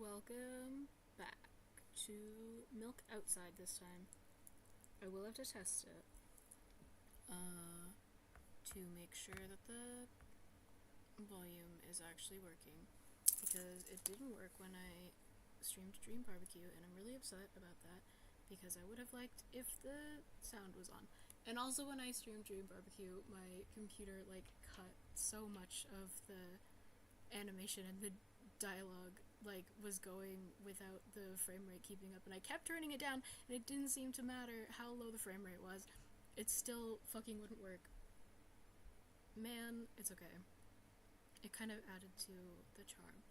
Welcome back to Milk Outside this time. I will have to test it to make sure that the volume is actually working, because it didn't work when I streamed Dream Barbecue, and I'm really upset about that because I would have liked if the sound was on. And also when I streamed Dream Barbecue, my computer cut so much of the animation and the dialogue was going without the frame rate keeping up, and I kept turning it down, and it didn't seem to matter how low the frame rate was. It still fucking wouldn't work. Man, it's okay. It kind of added to the charm.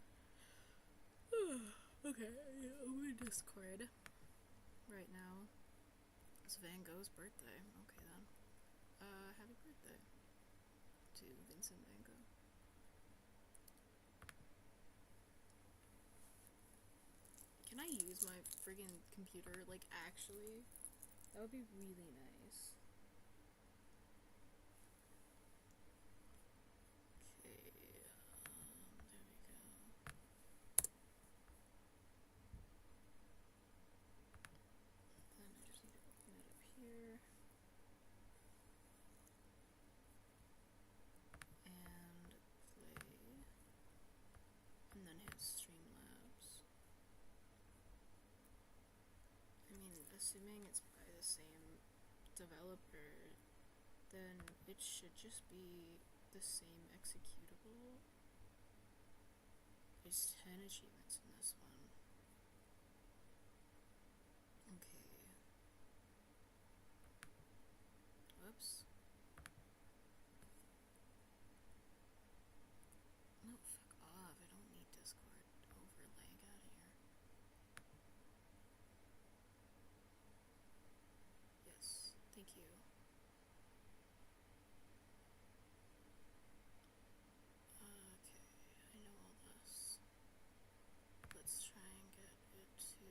Okay, I'm in Discord right now. It's Van Gogh's birthday. Okay then. Happy birthday to Vincent Van Gogh. Can I use my friggin' computer, actually? That would be really nice. Okay, there we go. Then I just need to open it up here. And play. And then hit Streamlabs. I mean, assuming it's by the same developer, then it should just be the same executable. There's 10 achievements in this one. Okay. Whoops. No, fuck off. I don't need Discord overlay. Get out of here. Yes, thank you. Okay, I know all this. Let's try and get it to...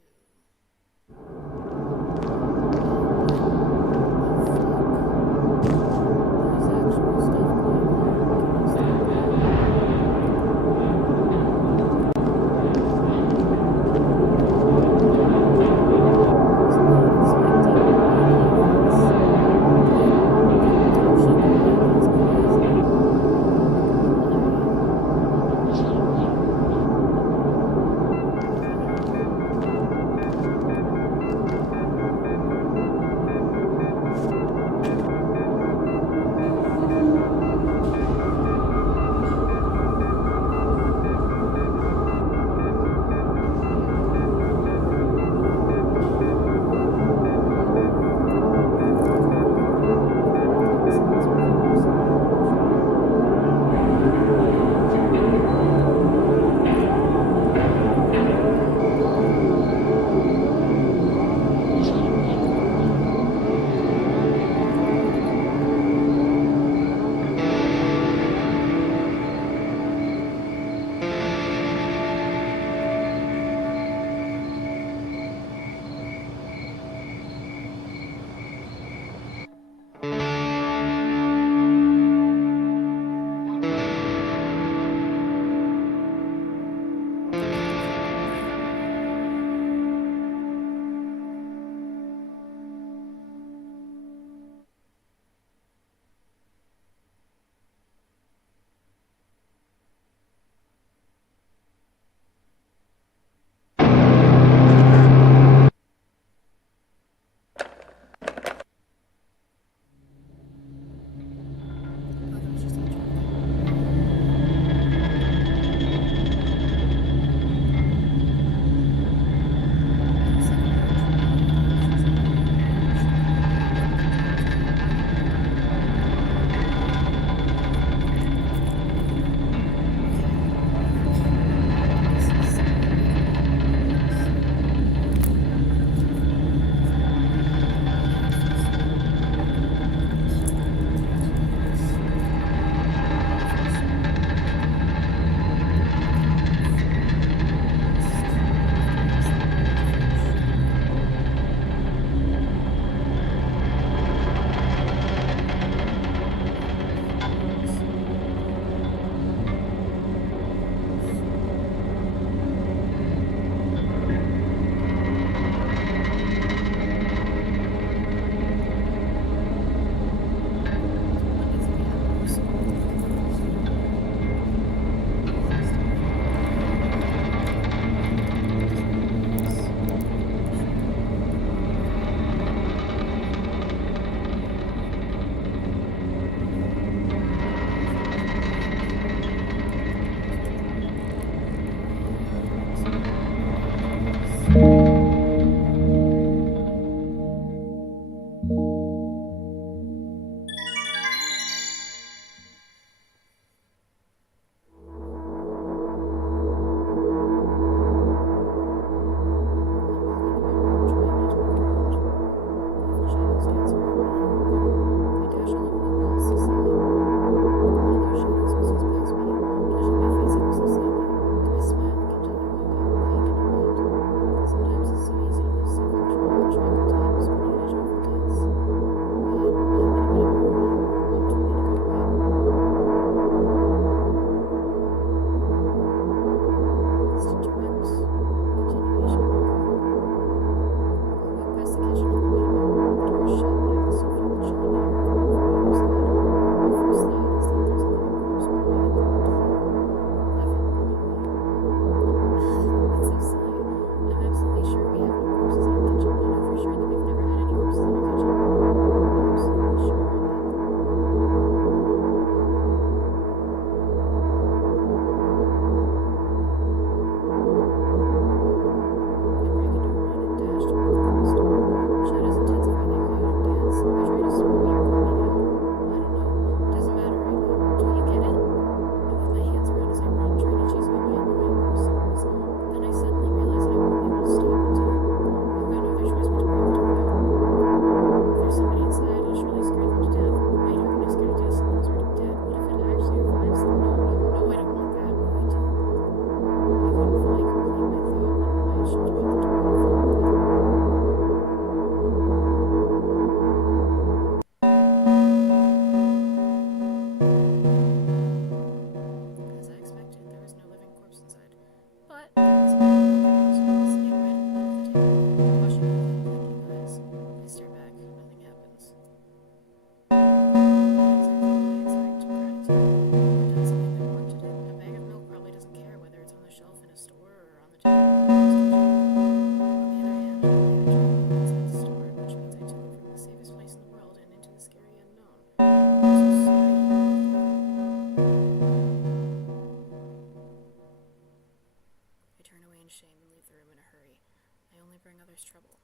bring others trouble.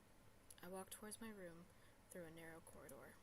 I walked towards my room through a narrow corridor.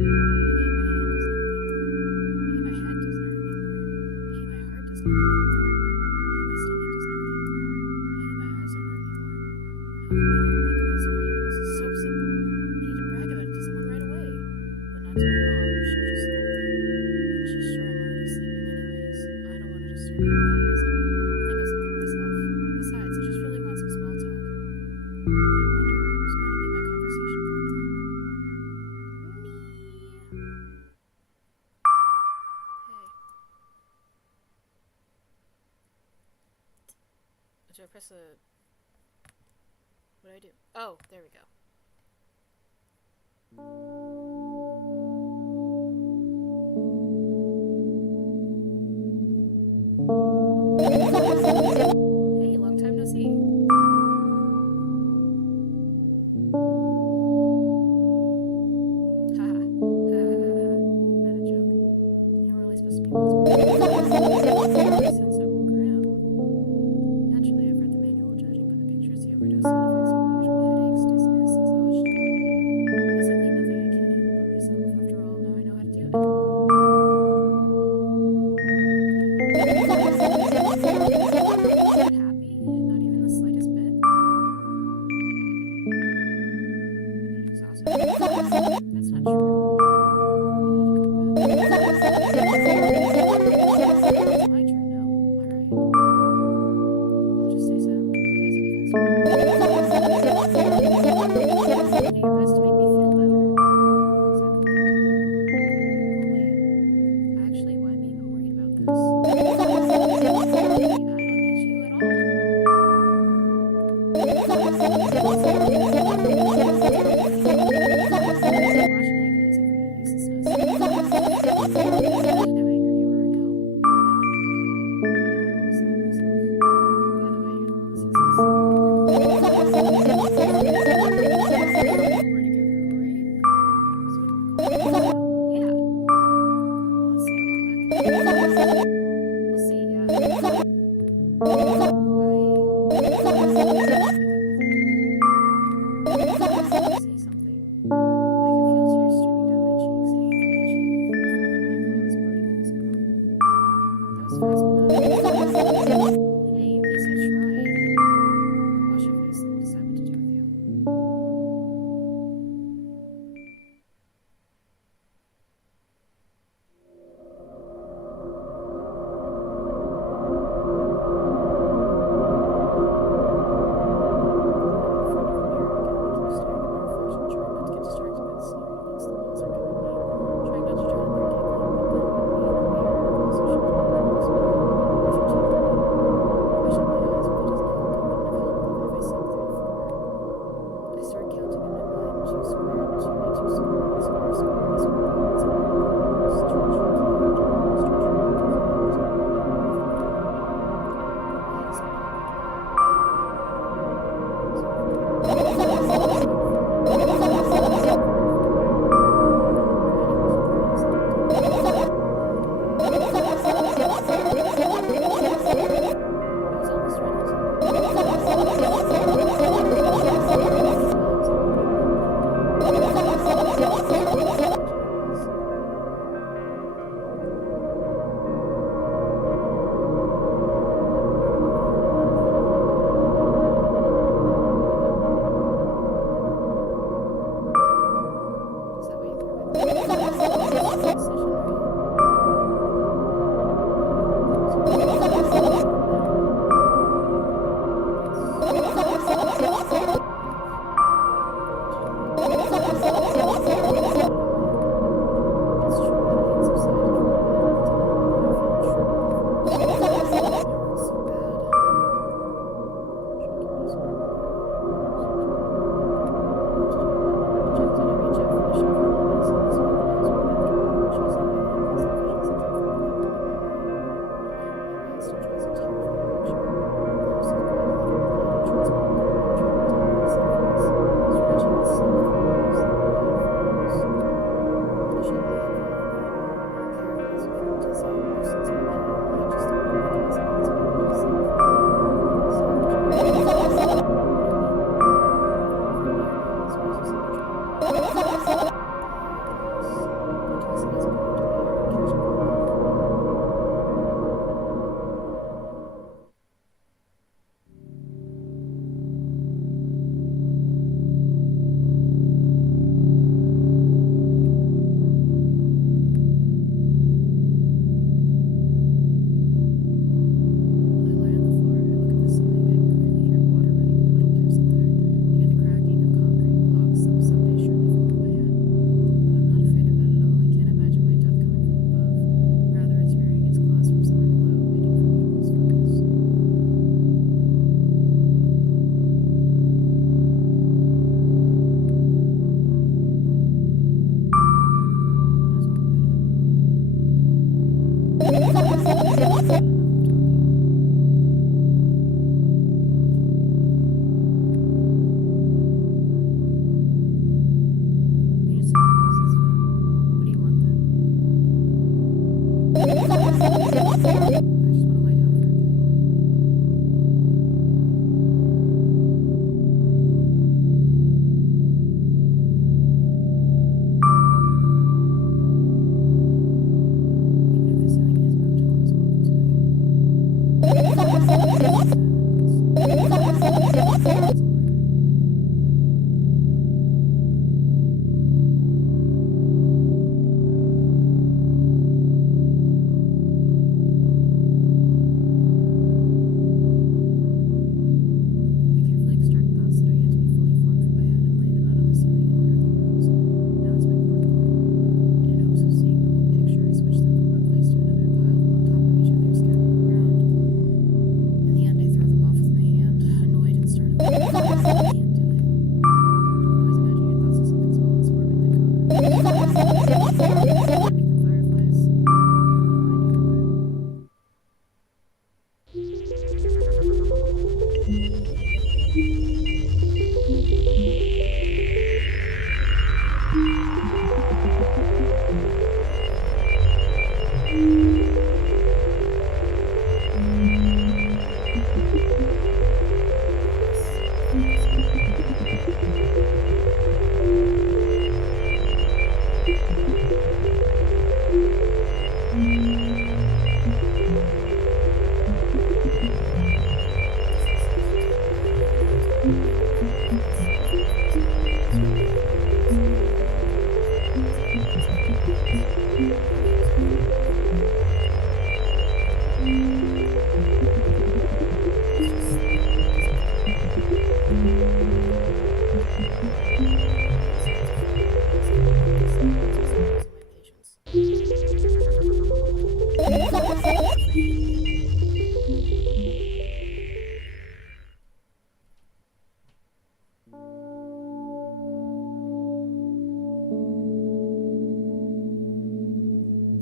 Hey, my hand doesn't hurt anymore. Hey, my head doesn't hurt anymore. Hey, my heart doesn't hurt anymore. Hey, my stomach doesn't hurt anymore. Hey, my eyes don't hurt anymore. How come I didn't think of this earlier? This is so simple. I need to brag about it to someone right away. But not to my mom. She'll just scold me. And she's sure I'm already sleeping anyways. I don't want to disturb her for that reason. I'll think of something myself. Besides, I just really want some small talk. I wonder who's going to be my conversation partner. Me. Hey. Do I press a... What do I do? Oh, there we go. Hey, long time no see. Haha. Meta joke. You were really supposed to be Why sound so grim? Naturally, I've read the manual judging, but the pictures, the overdose side effects, unusual headaches, dizziness, exhaustion. Basically nothing I can't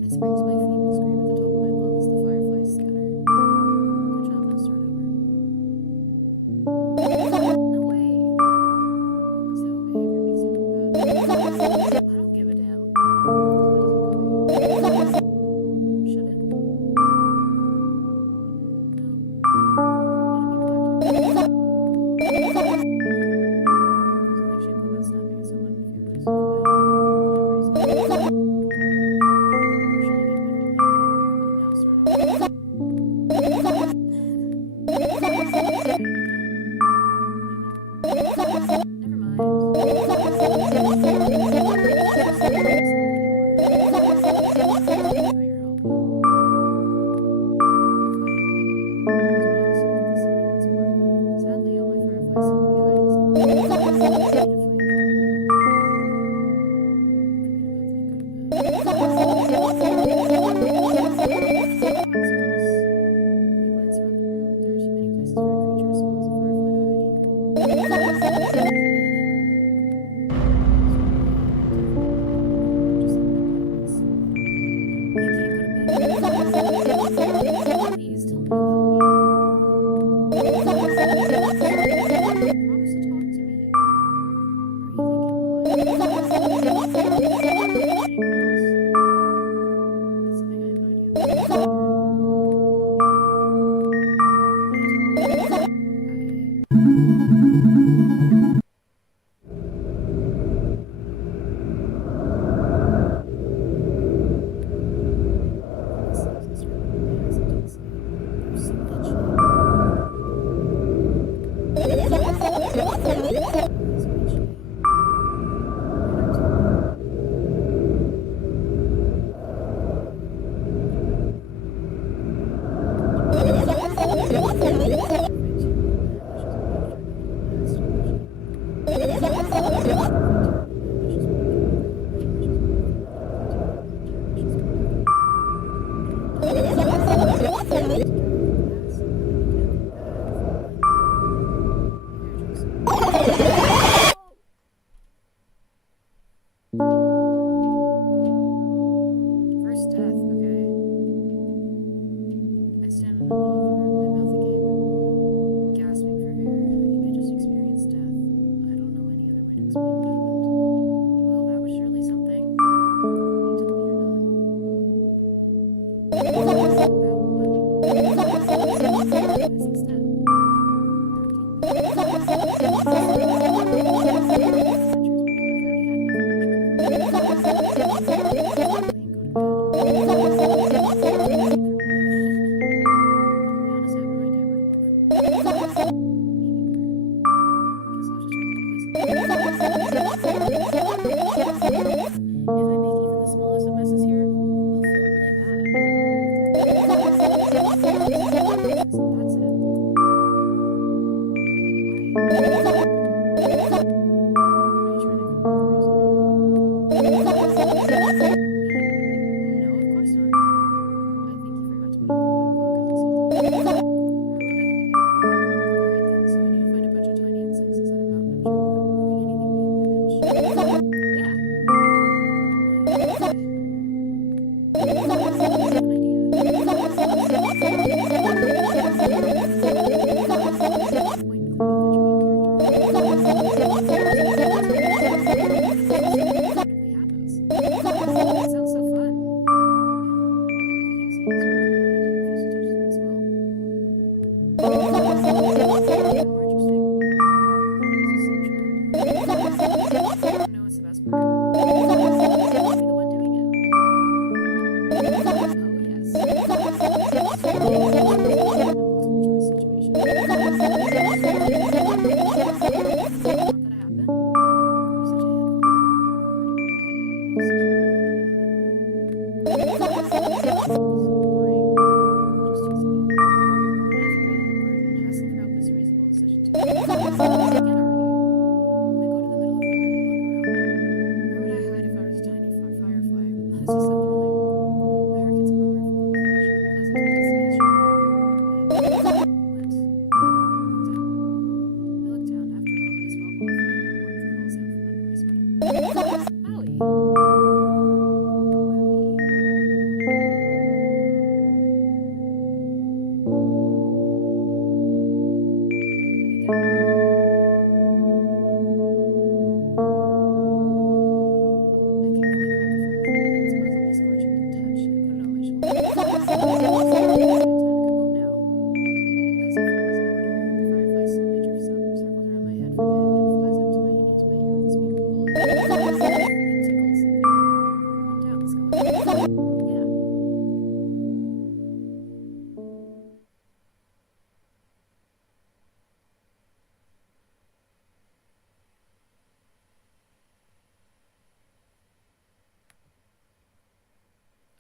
I sprang to my feet and screamed at the top of my lungs. The fireflies scatter. Good job, now start over. No way. Unstable behavior makes you look bad. I don't give a damn. That doesn't bother you. Should it? No. Let it be practical. There's nothing shameful about snapping at someone if you have a reason to do that. Whatever reason. Or should I get better, believe me?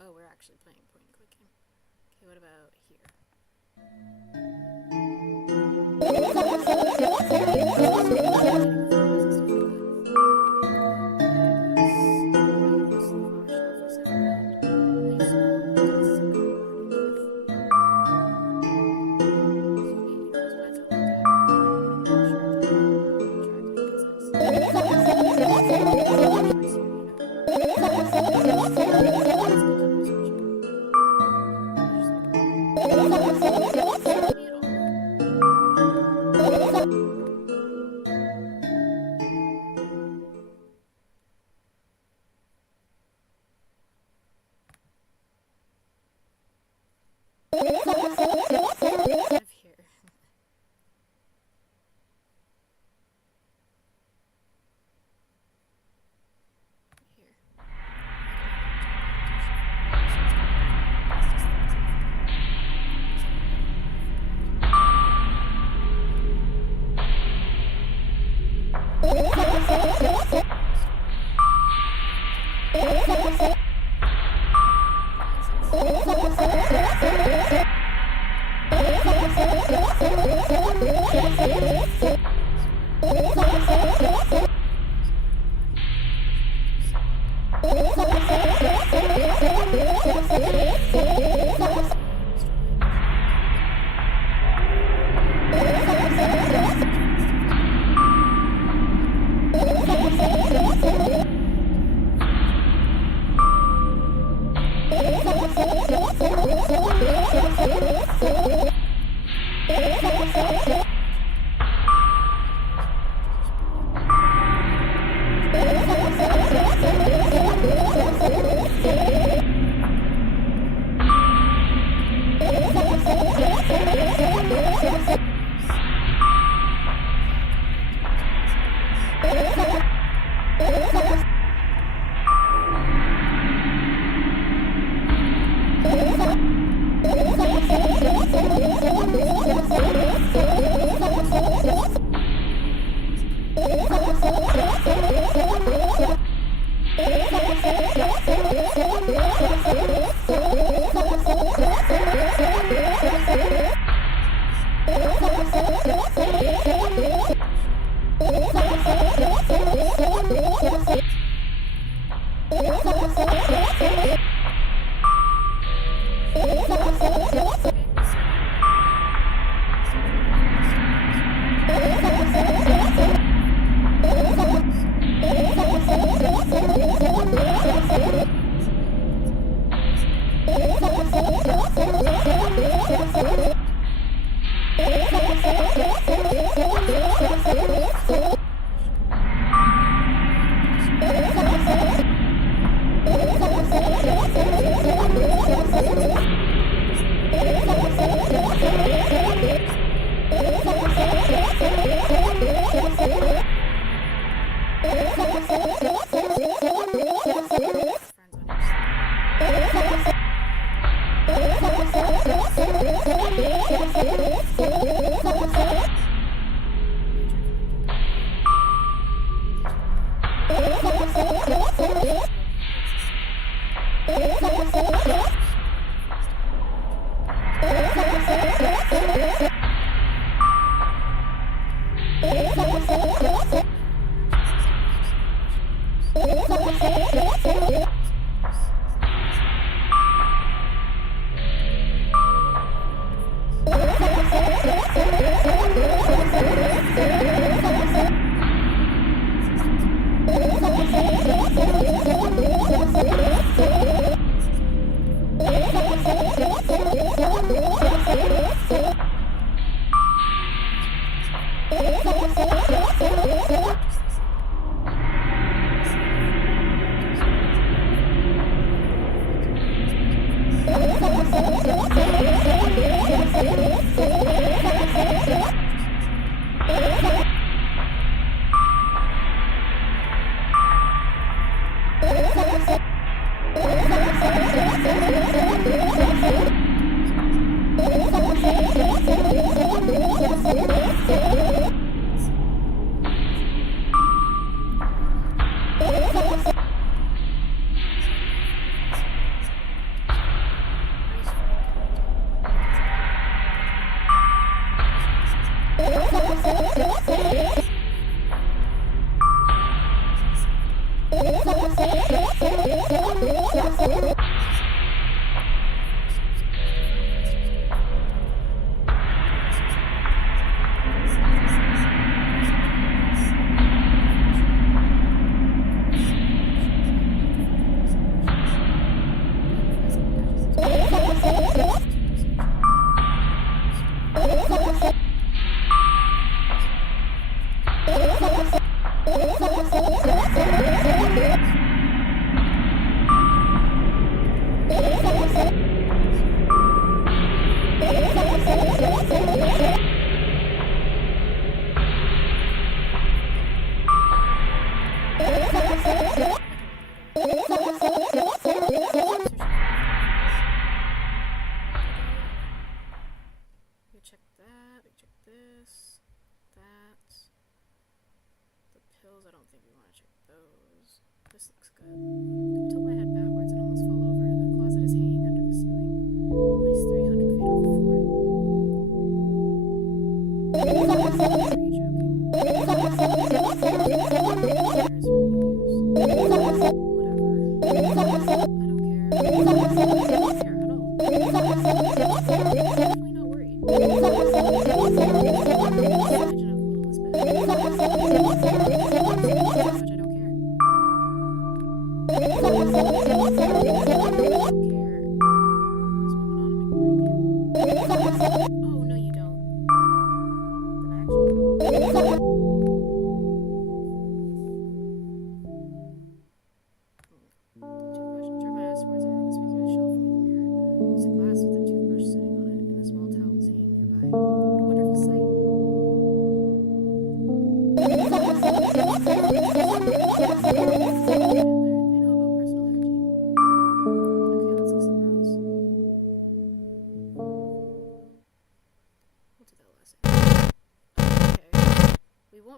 Oh, we're actually playing point and clicking. Okay, what about here?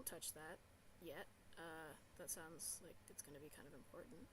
Touch that yet. That sounds like it's going to be kind of important.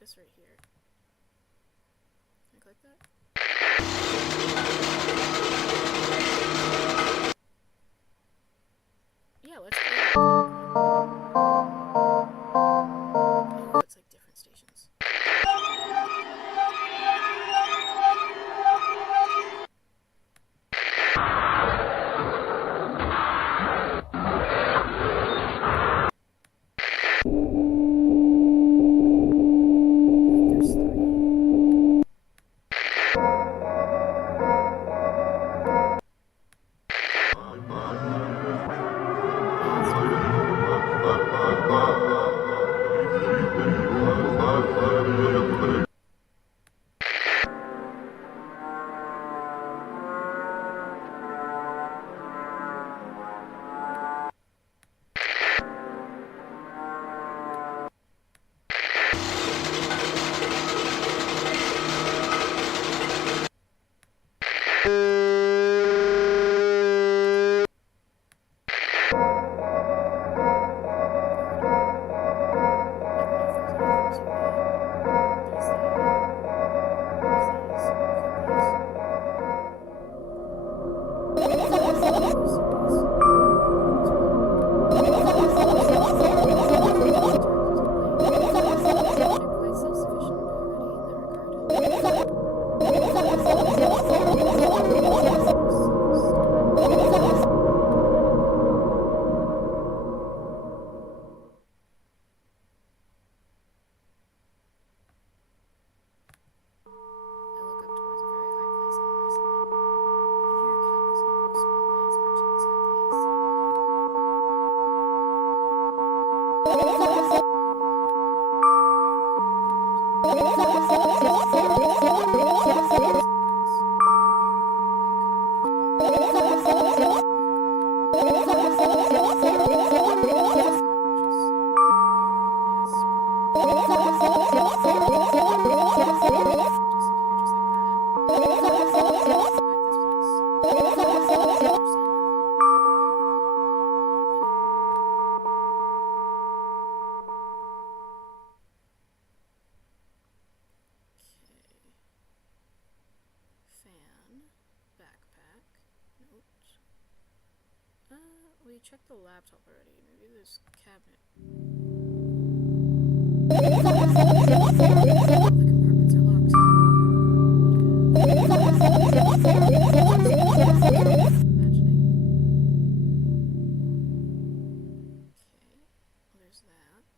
This right here. Can I click that? Yeah, let's go. Oh, it's like different stations. There's 3. Well, you checked the laptop already. Maybe this cabinet. All the compartments are locked. Imagining. Okay, there's that.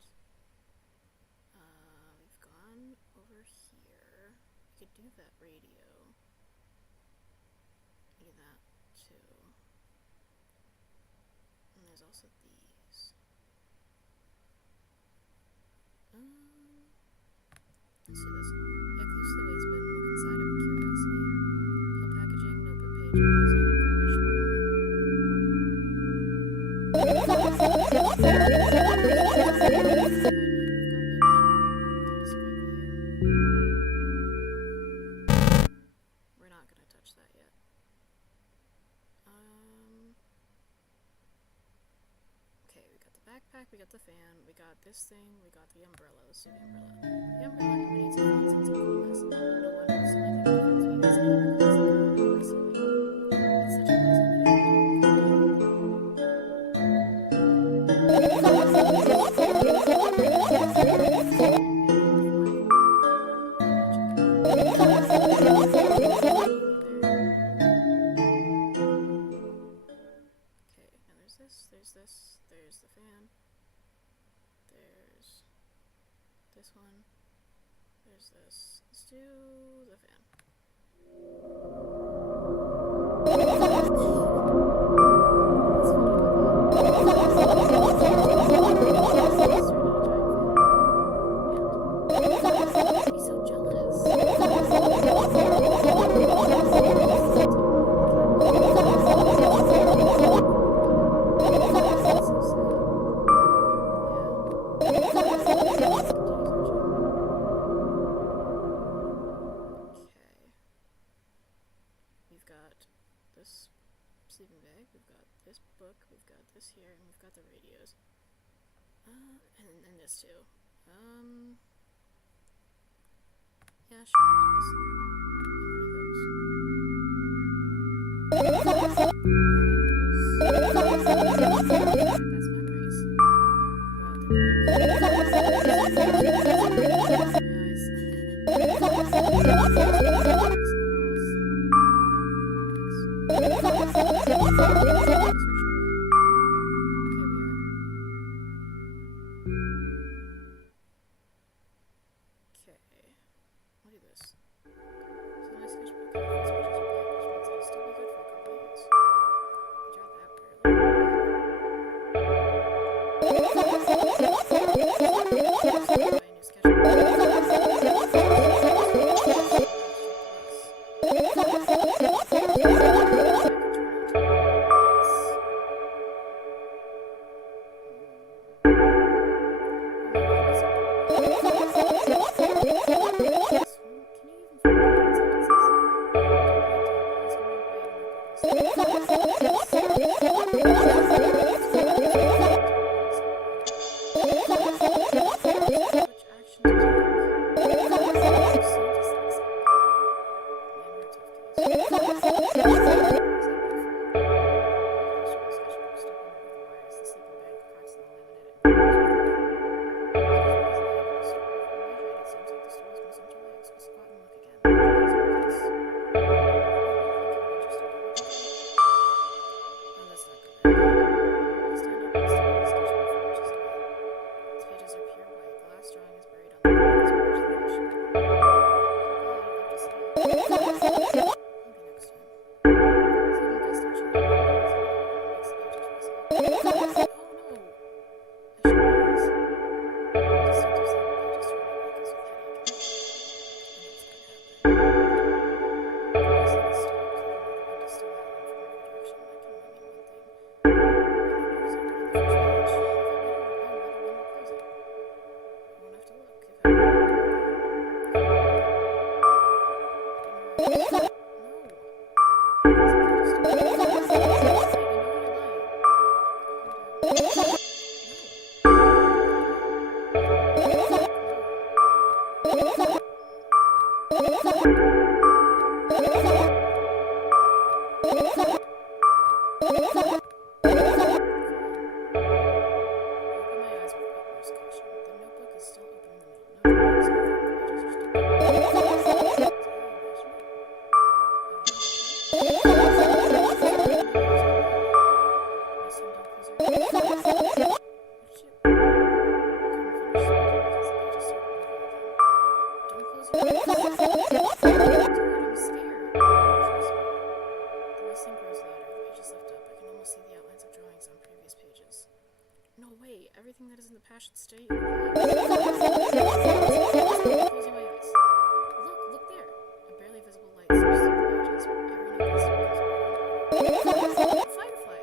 We've gone over here. We could do that radio. Do that too. And there's also these. Let's do this. Head close to the waste bin and look inside it with curiosity. Pill packaging, notebook pages, other garbage and we're not gonna touch that yet. Okay, we got the backpack, we got the fan, we got this thing, we got the umbrella. Let's do the umbrella. The umbrella emanates a false sense of coolness. No wonder it's the only thing that difference between this and other classes of receiving. It's such a blessing that I can there's the fan, there's this one, there's this. Let's do the fan. He's so jealous. Sleeping bag, we've got this book, we've got this here, and we've got the radios. And this too. Yeah, sure, we'll do this. And what are those? My best memories. I'm scared. Trust me. The whistling grows louder, the pages lift up. I can almost see the outlines of drawings on previous pages. No, wait. Everything that is in the past should stay. Closing my eyes. Look there. A barely visible light seeps through the pages. Every new customer comes around. A firefly.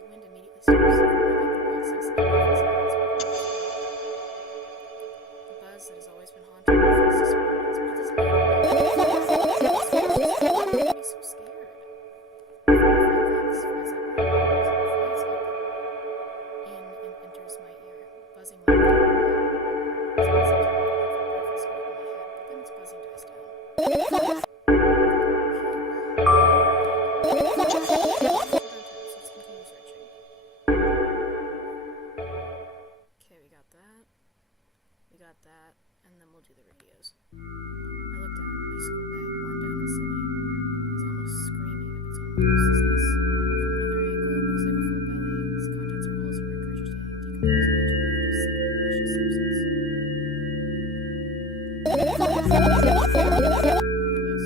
The wind immediately stops. The white sinks into my face and hands. The buzz that has always been haunting me fills the surroundings, but it doesn't matter. It makes me so scared. The firefly flies up and enters my ear, buzzing loudly. It's always a tone from a perfect spot in my head, but then its buzzing dies down. Let's continue searching. Okay, we got that. We got that, and then we'll do the radios. I looked down. My school bag, worn down and silly, was almost screaming of its own uselessness. From another angle, it looks like a full belly. Its contents are also regurgitating, decomposing into a kind of sickly, mushy substance. I remember this.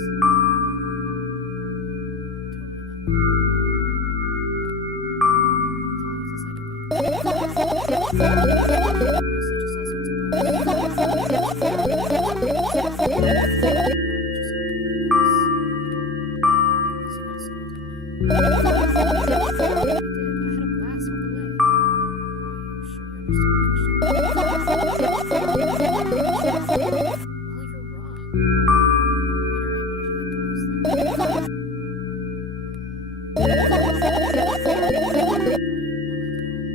Totally not. Mostly just all sorts of bugs. Not interested in anything else. Guess you got a school, didn't you? I did. I had a blast all the way. Are you sure you understood my question? Well, you're wrong. Alright, what did you like the most there? Right, not like at home. The others always skipped. I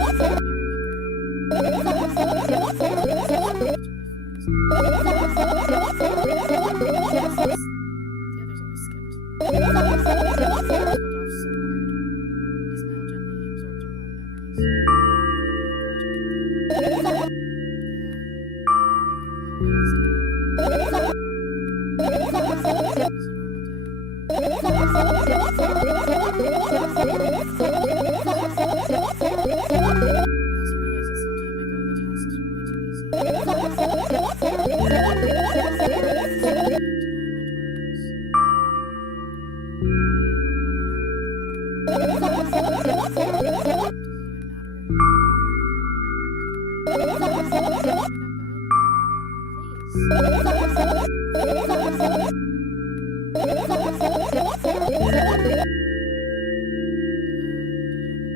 pulled off so hard. I smiled gently,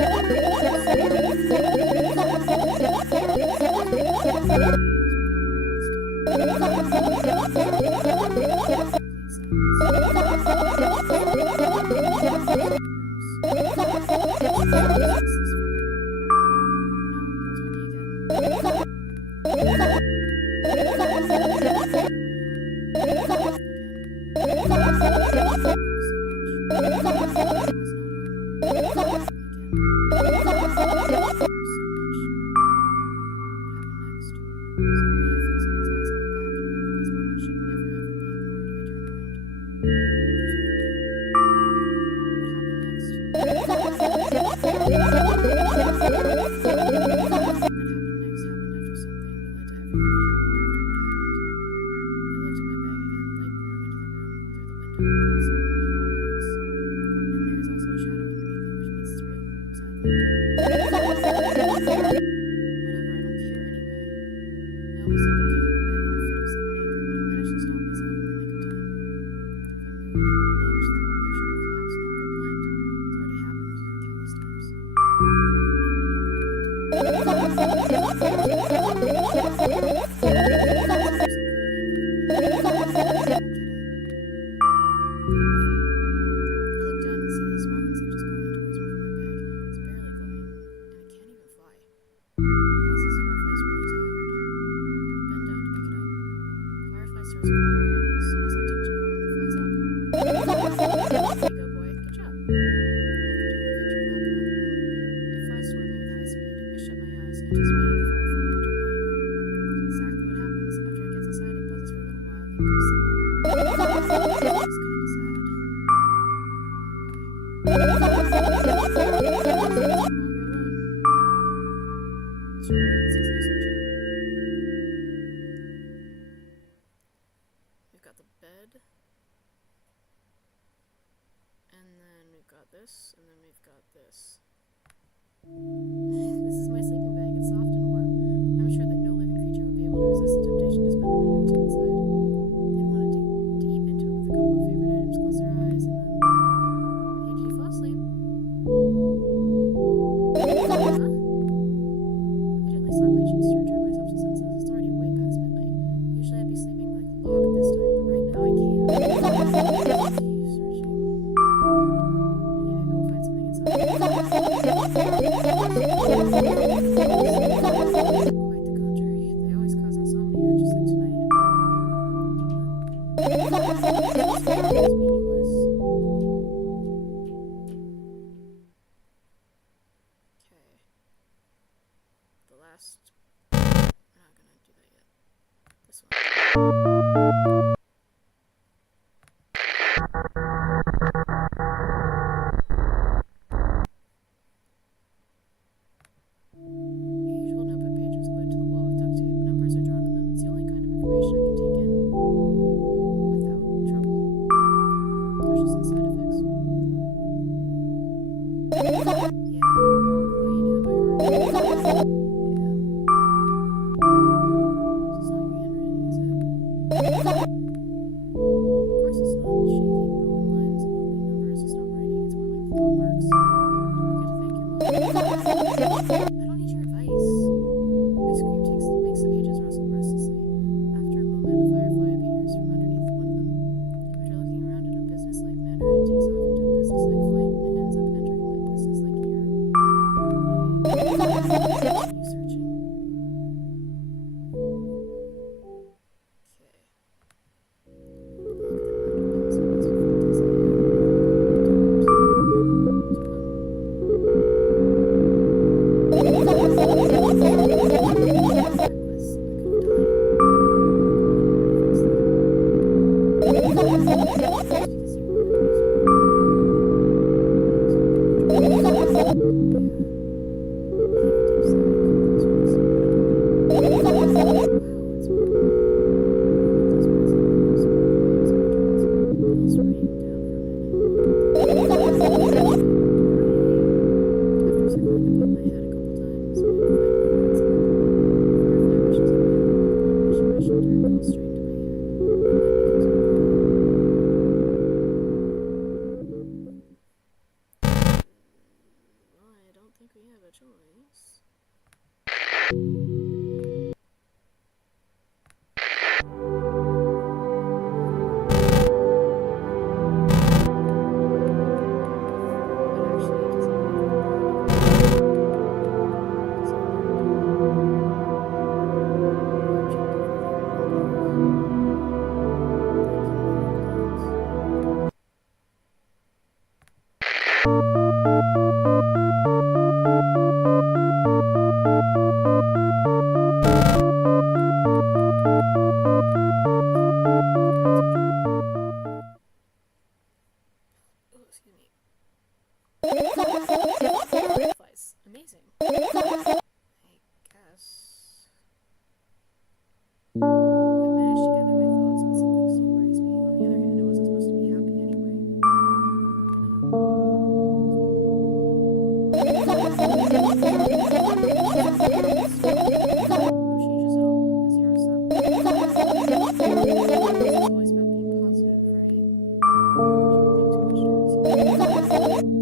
absorbed in warm memories. What if graduated though? Yeah. Remember your last day there? It was a normal day. I also realized that some time ago the tasks were way too easy. Anticipating the firefly 6 no section. We've got the bed. And then we've got this, and then we've got this. This is my sleeping bag. It's soft and warm. I'm sure that no living creature would be able to resist the temptation to spend a minute or two inside. They'd want to dig deep into it with a couple of favorite items, close their eyes, and then... Hey, did you fall asleep? Huh? I gently slapped my cheeks to return myself to senses. It's already way past midnight. Usually I'd be sleeping like a log at this time, but right now I can't. Keep searching. Maybe we'll find something inside. Quite the contrary. They always cause insomnia, just like tonight. It's meaningless. Okay. The last... We're not gonna do that yet. This one. Your usual notebook page is glued to the wall with duct tape. Numbers are drawn on them. It's the only kind of information I can take in without trouble. There's just some side effects. Yeah. Although you knew them by heart. Yeah. This is not your handwriting, is it? Of course it's not. Shaky, broken lines, and ugly numbers. It's not writing. It's more like claw marks. Do I get to thank your mom? I don't need your advice. My scream makes the pages rustle restlessly. After a moment, a firefly appears from underneath one of them. After looking around in a businesslike manner, it takes off into a businesslike flight and ends up entering my businesslike ear. Continue searching. Okay. Look at the amount of pencil notes with fantasy and choice. Amazing. I guess. I managed to gather my thoughts, but something still worries me. On the other hand, I wasn't supposed to be happy anyway. Why not? No changes at all. Zero sum. It's always about being positive, right? Shouldn't think too much towards you.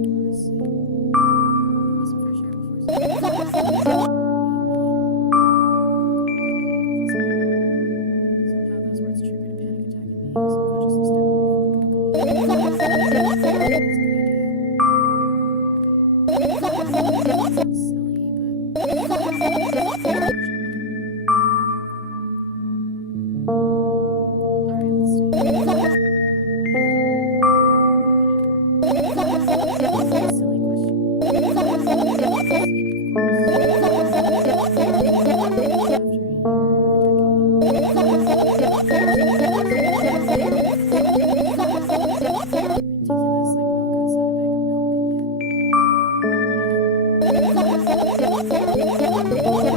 Honestly. Listen for sure before saying somehow those words triggered a panic attack in me. Subconsciously stepped away from the balcony. It's a good idea. Sounds silly, but alright, let's do it. Silly question. Ridiculous, like milk outside a bag of milk, and yet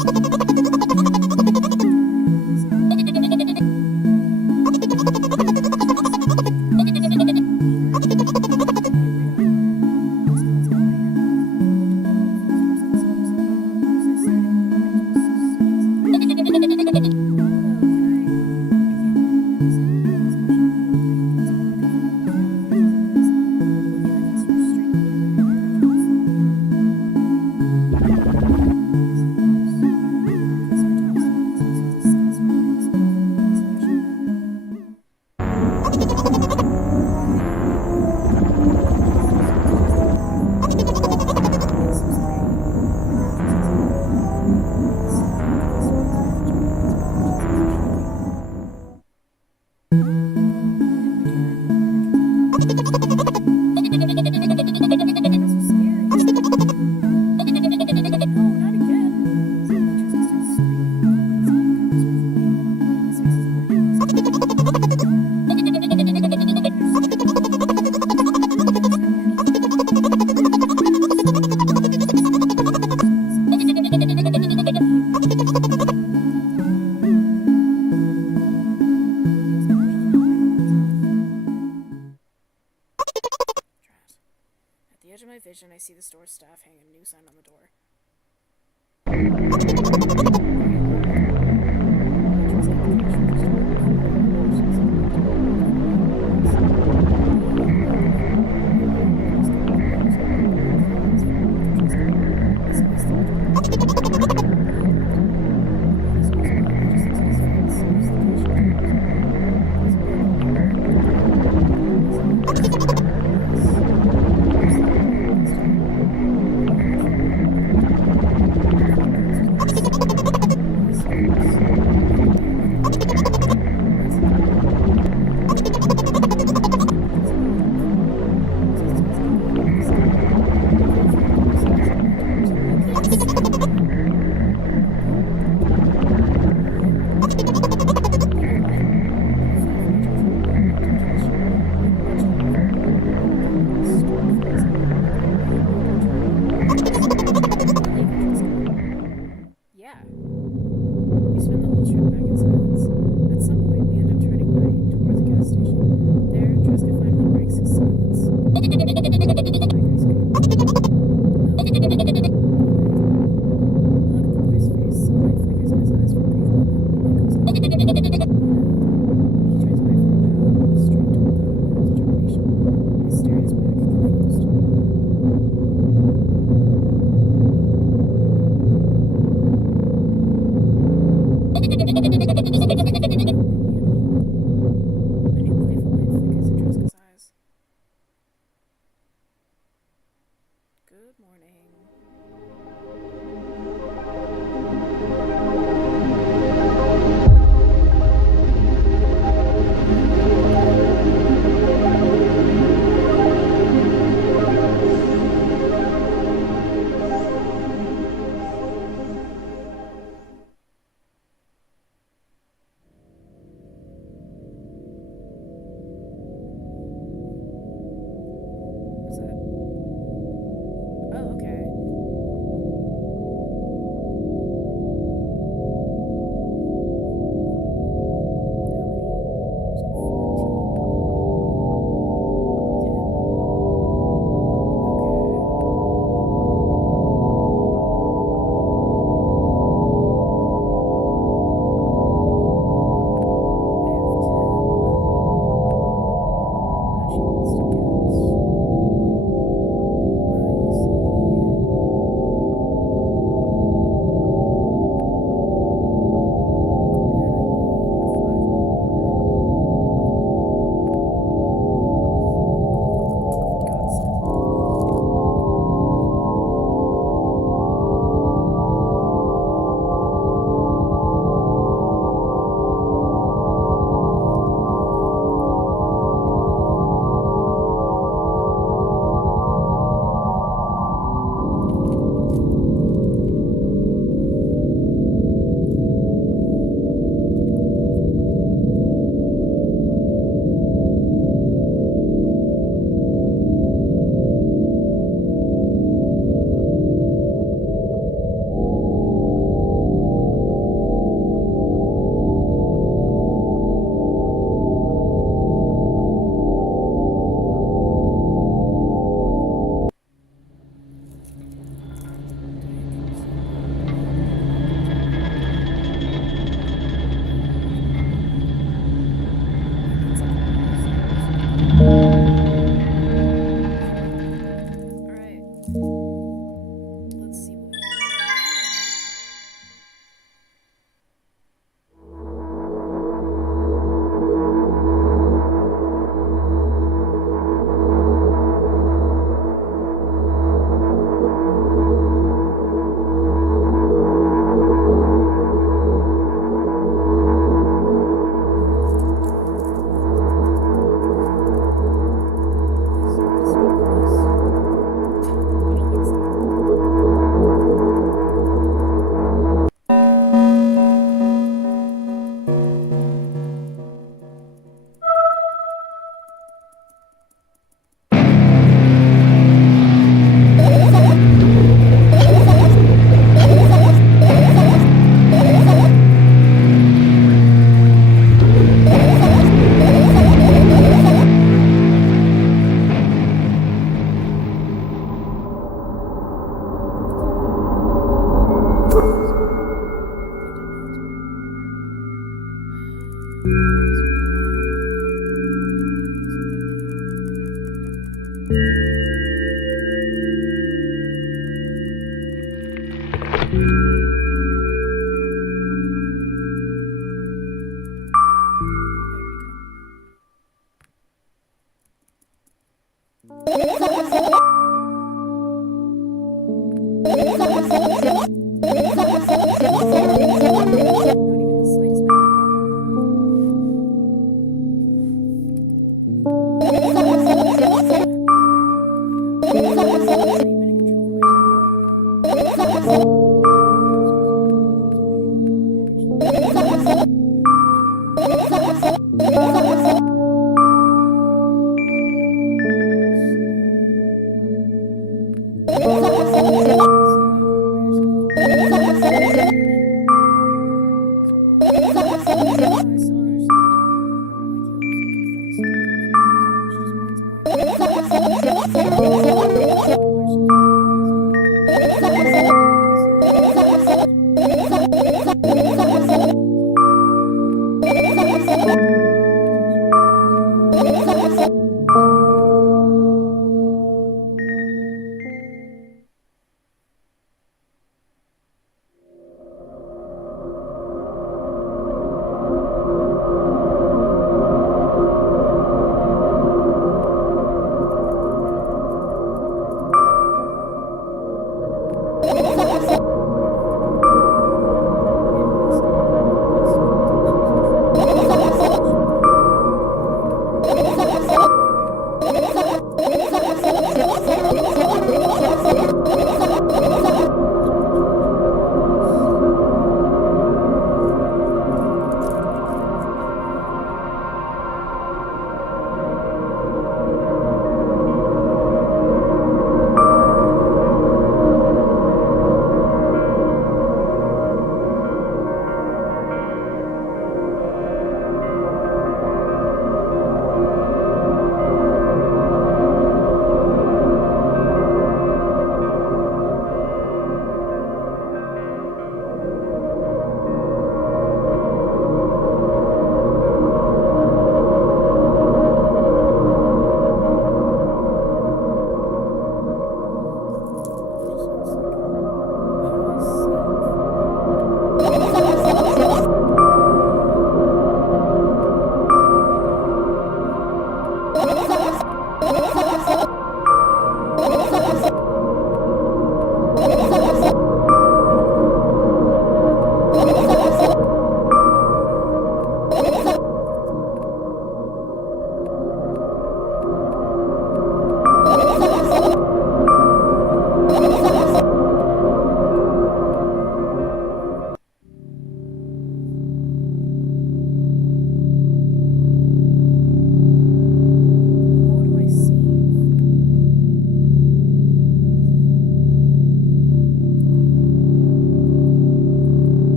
At the edge of my vision, I see the store staff hang a new sign on the door.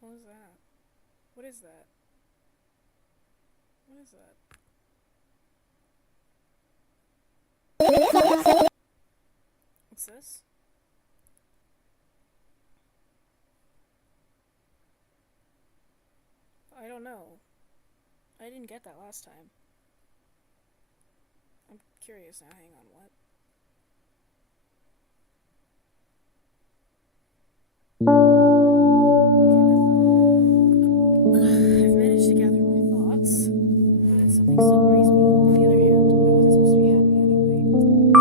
What was that? What is that? What is that? What's this? I don't know. I didn't get that last time. I'm curious now. Hang on, what? I've managed to gather my thoughts, but something still worries me. On the other hand, I wasn't supposed to be happy anyway.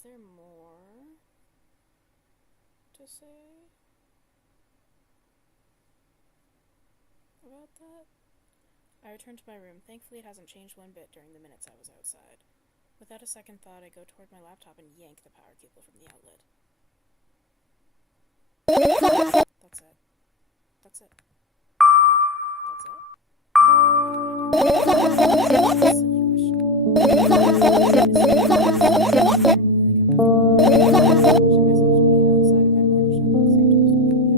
Is there more to say about that? I return to my room. Thankfully, it hasn't changed one bit during the minutes I was outside. Without a second thought, I go toward my laptop and yank the power cable from the outlet. That's it. That's it. That's it? What do you want to do? That's a silly question. Wishing myself to be outside of my mortal shell at the same time as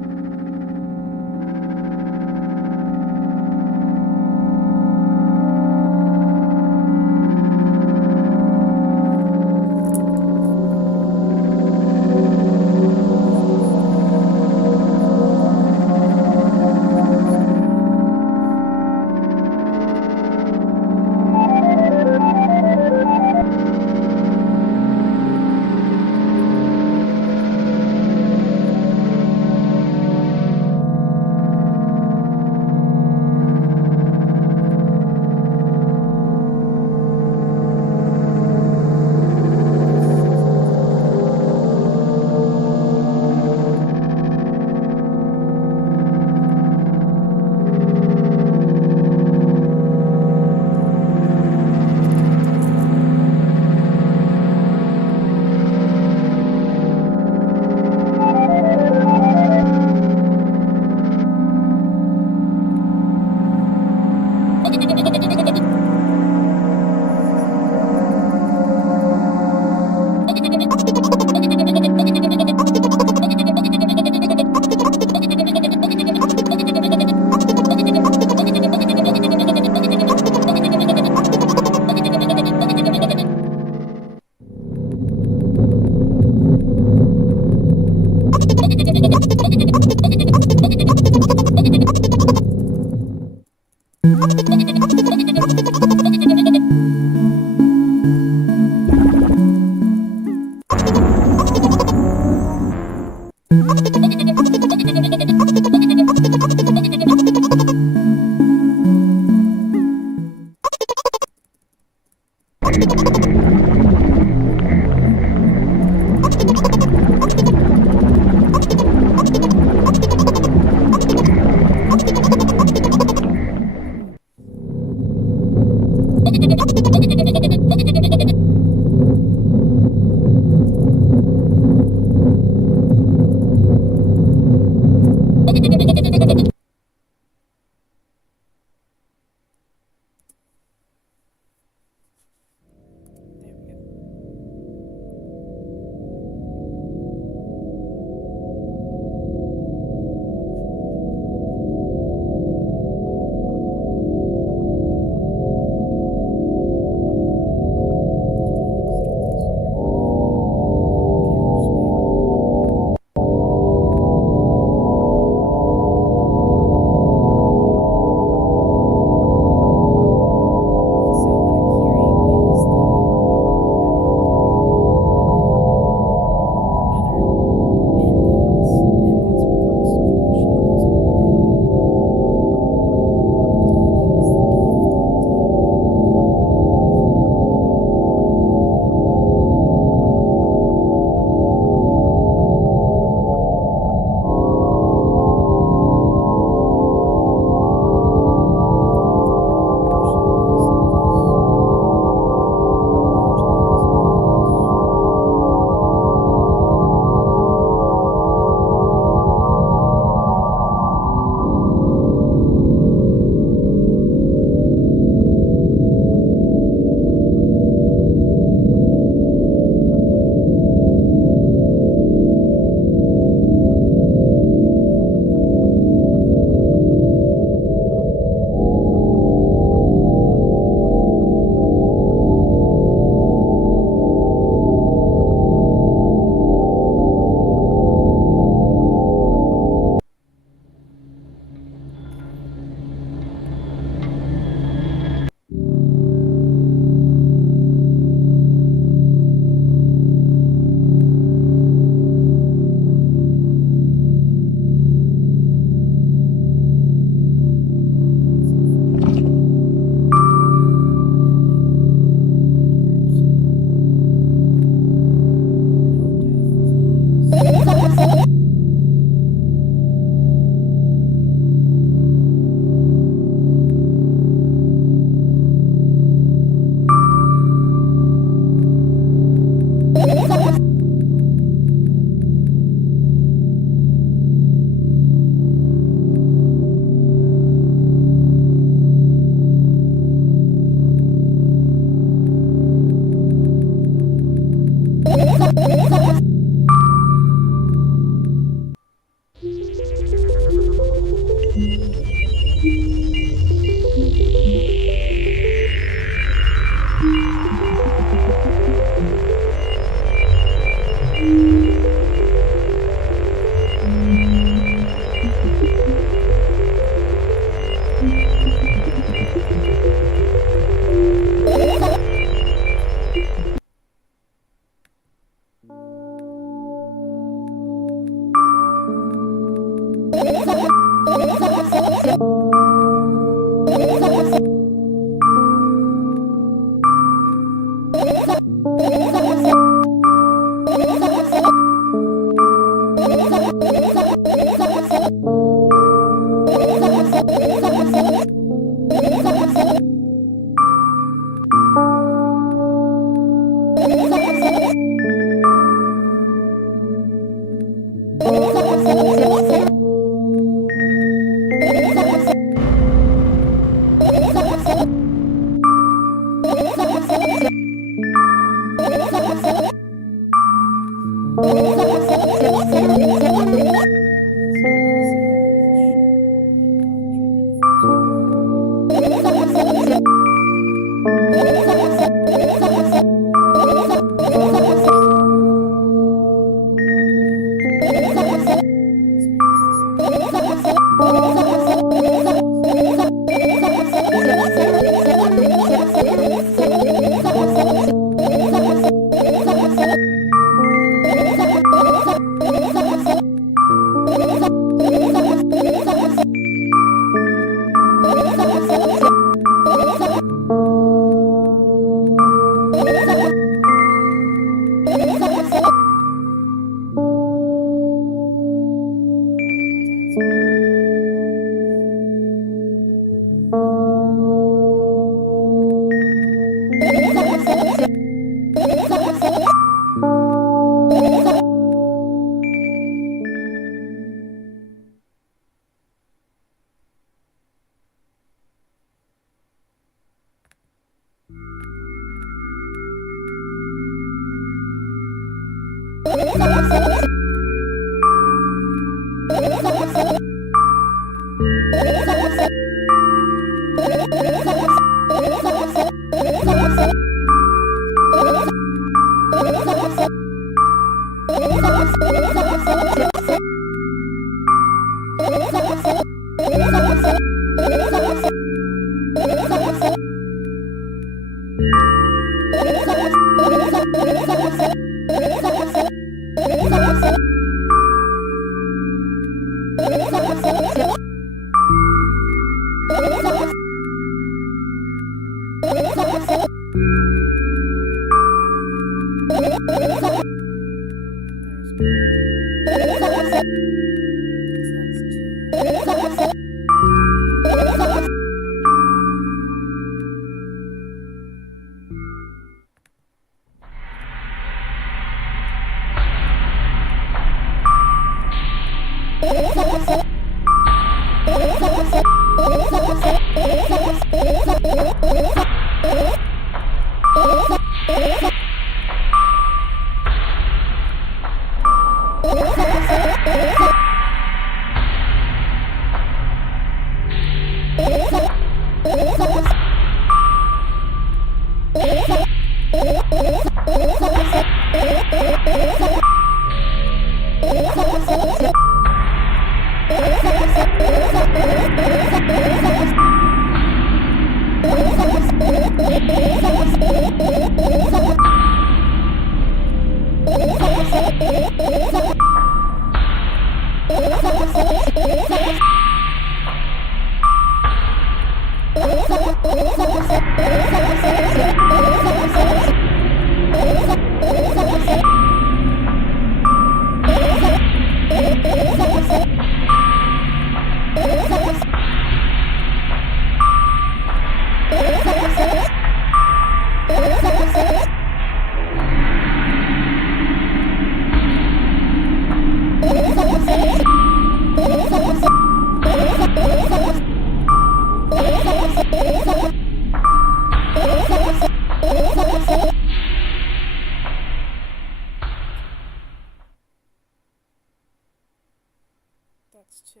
That's 2.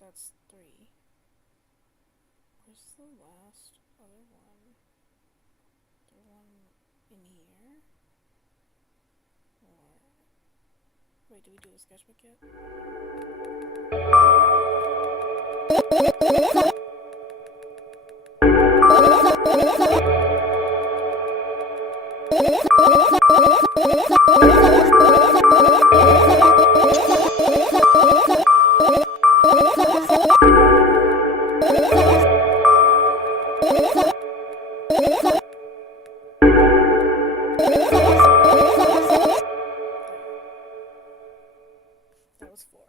That's 3. Where's the last other one? The one in here? Or... Wait, did we do the sketchbook yet? That was 4.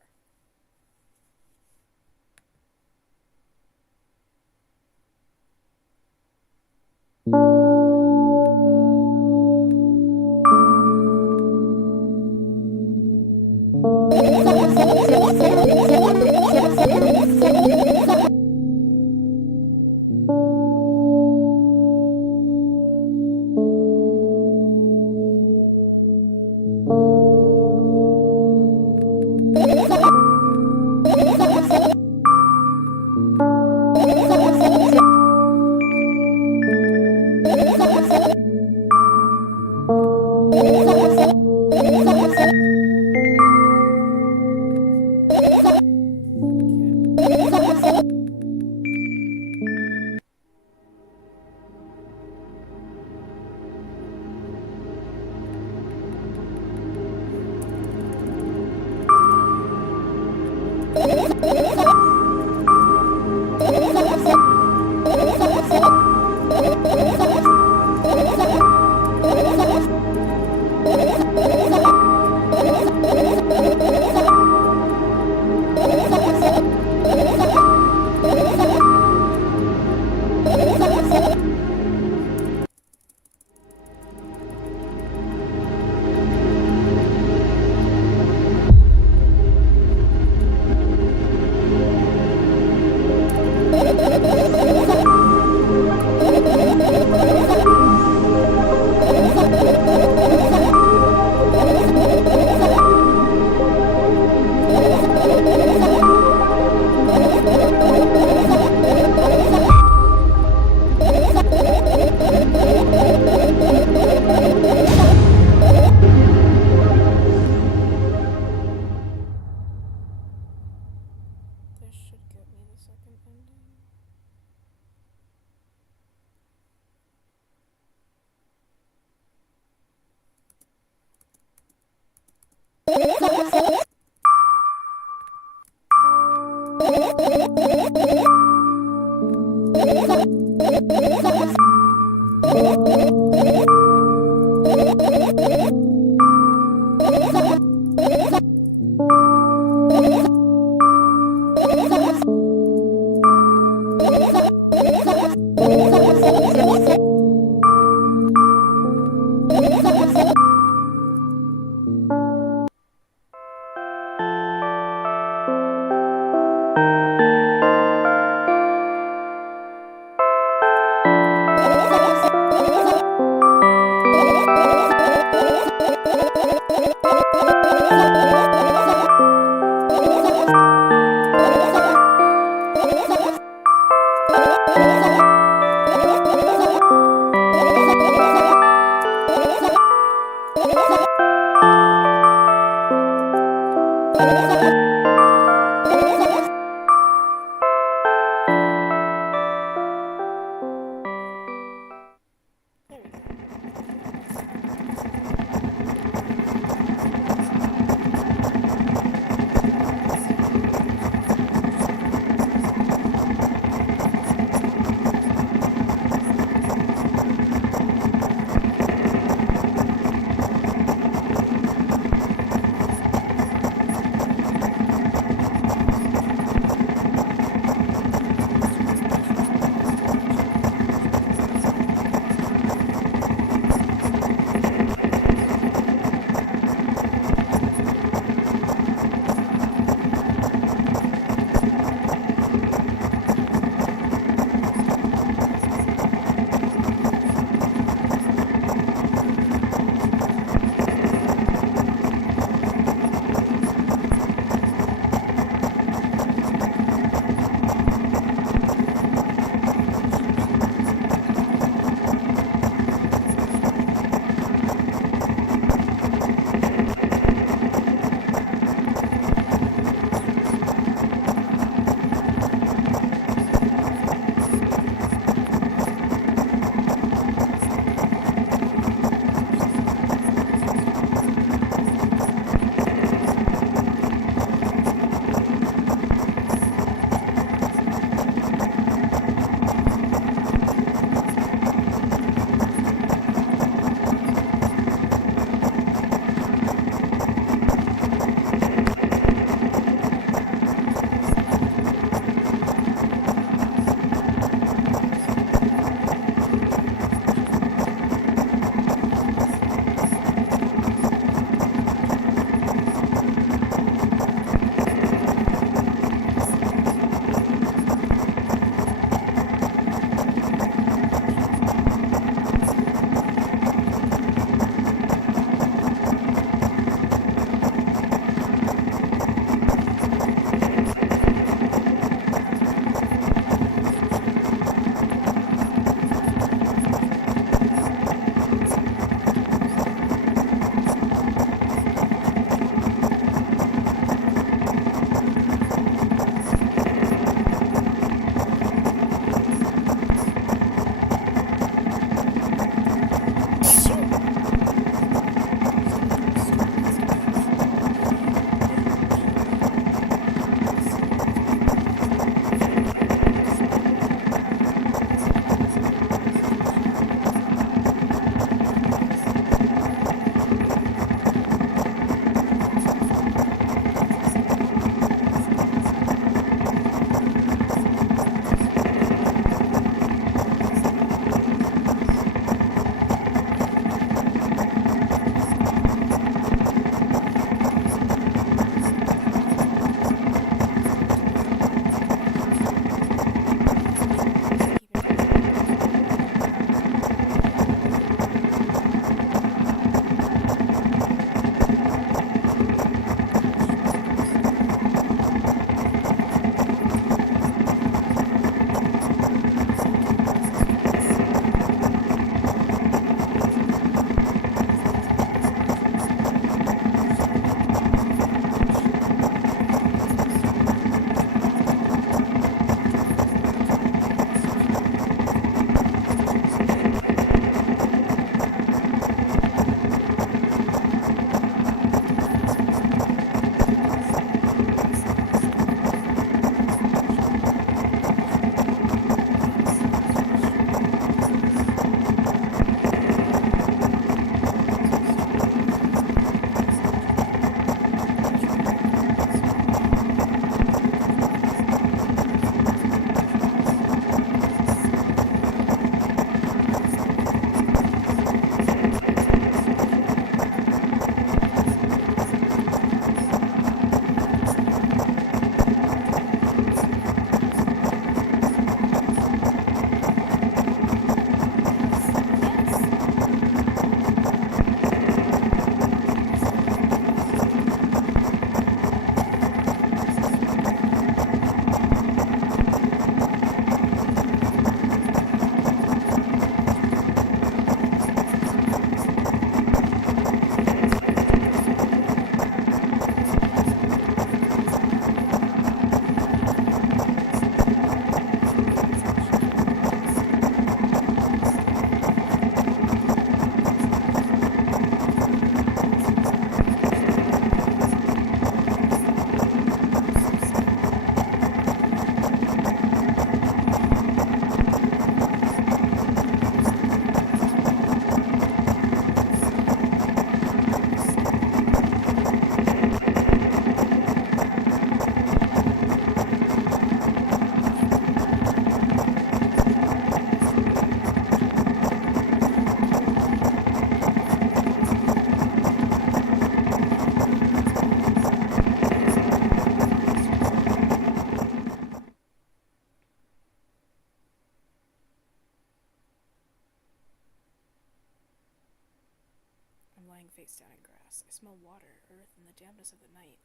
I'm lying face down in grass. I smell water, earth, and the dampness of the night.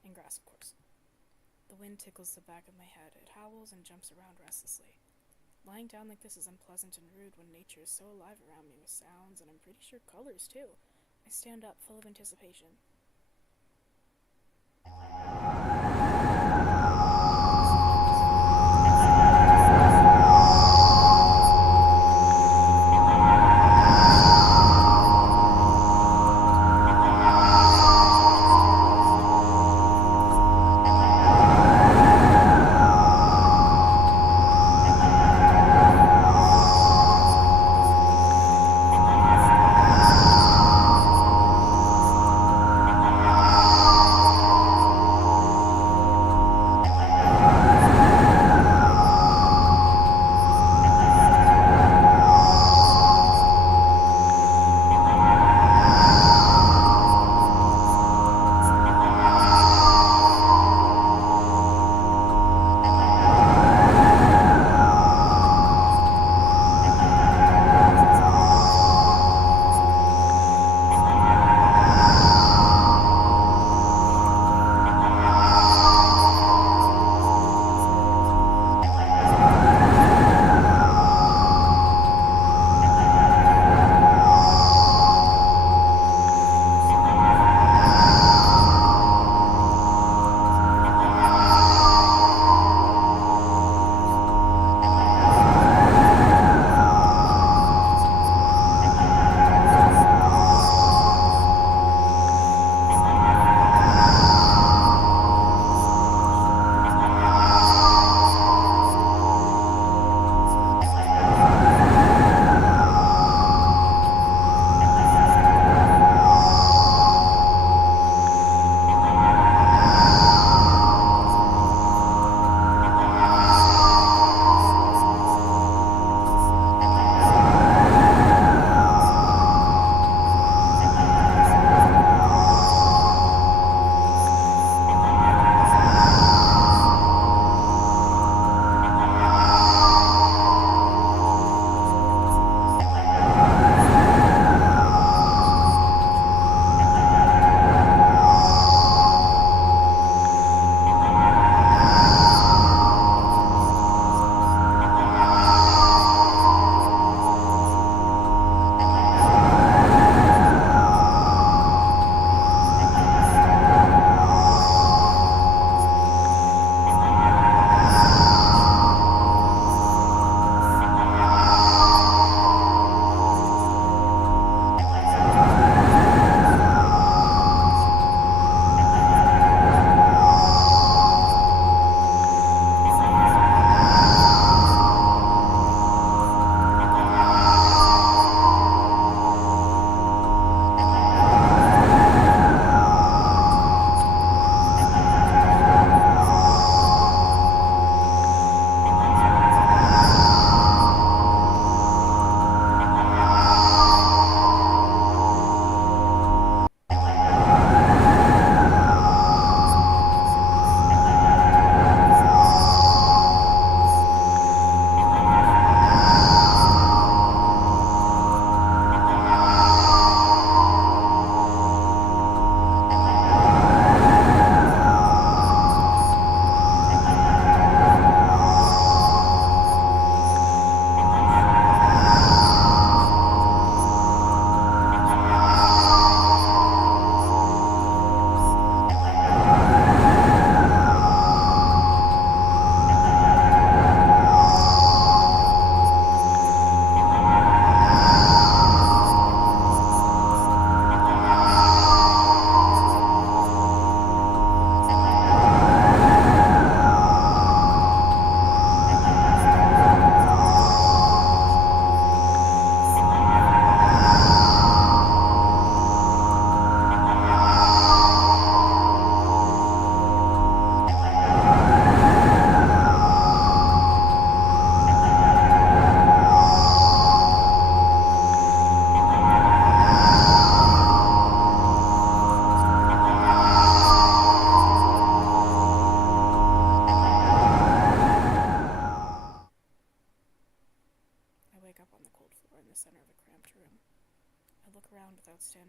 And grass, of course. The wind tickles the back of my head. It howls and jumps around restlessly. Lying down like this is unpleasant and rude when nature is so alive around me with sounds, and I'm pretty sure colors, too. I stand up, full of anticipation.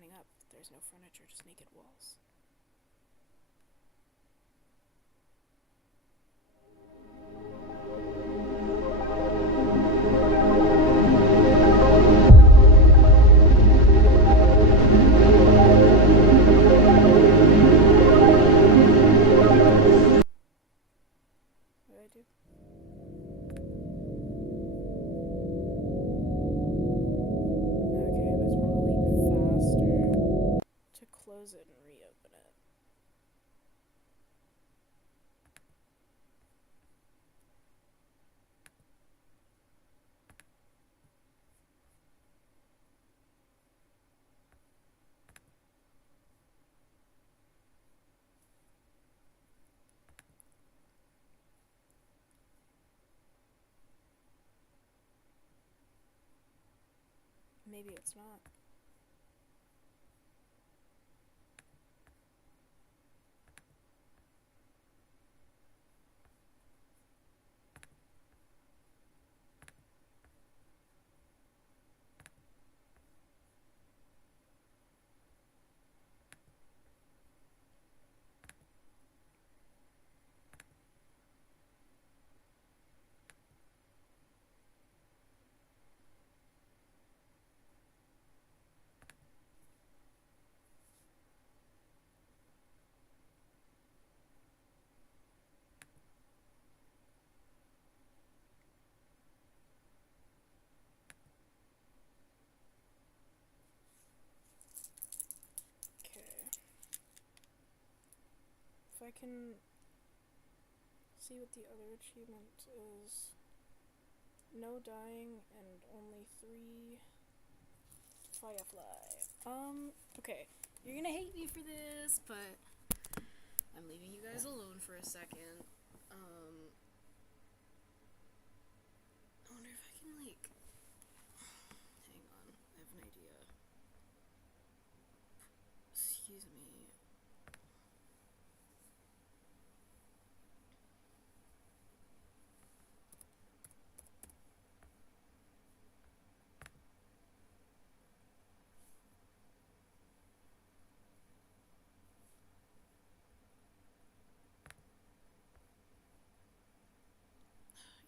coming up. There's no furniture, just naked walls. Close it and reopen it. Maybe it's not. If I can see what the other achievement is. No dying and only 3 firefly. Okay. You're gonna hate me for this, but I'm leaving you guys alone for a second. I wonder if I can, like... Hang on. I have an idea. Excuse me.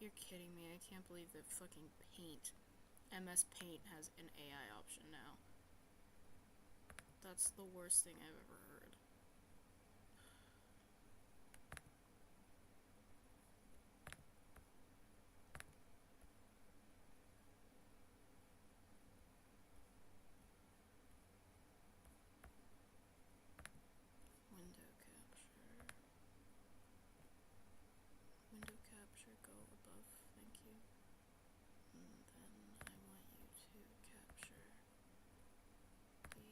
You're kidding me. I can't believe that fucking Paint, MS Paint, has an AI option now. That's the worst thing I've ever heard. Window capture, go above, thank you. And then I want you to capture the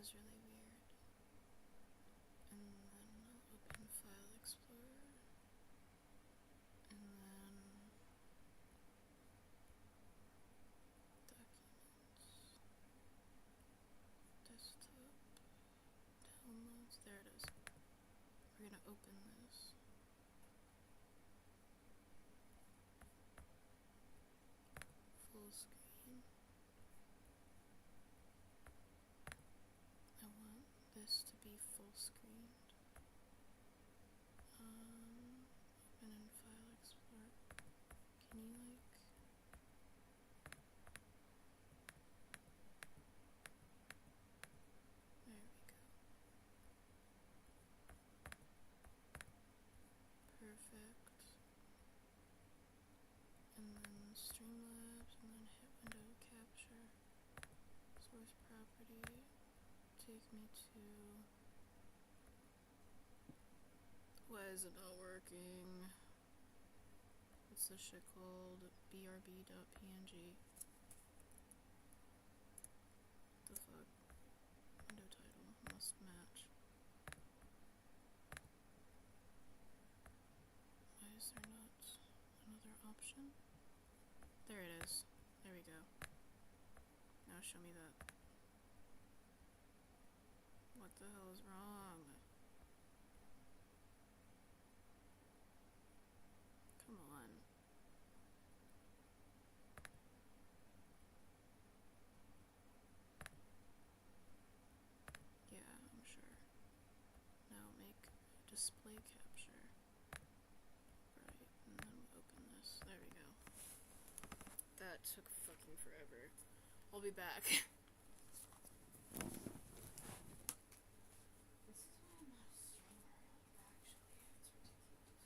was really weird. And then I'll open File Explorer. And then Documents, Desktop, Downloads. There it is. We're gonna open this. Full screen. I want this to be full screened. Open in File Explorer. Can you like... There we go. Perfect. And then Streamlabs, and then hit window capture. Source property. Take me to... Why is it not working? What's this shit called? brb.png. The fuck? Window title must match. Why is there not another option? There it is. There we go. Now show me that. What the hell is wrong? Come on. Yeah, I'm sure. Now make display capture. Right, and then open this. There we go. That took fucking forever. I'll be back. This is why I'm not a streamer, actually. It's ridiculous.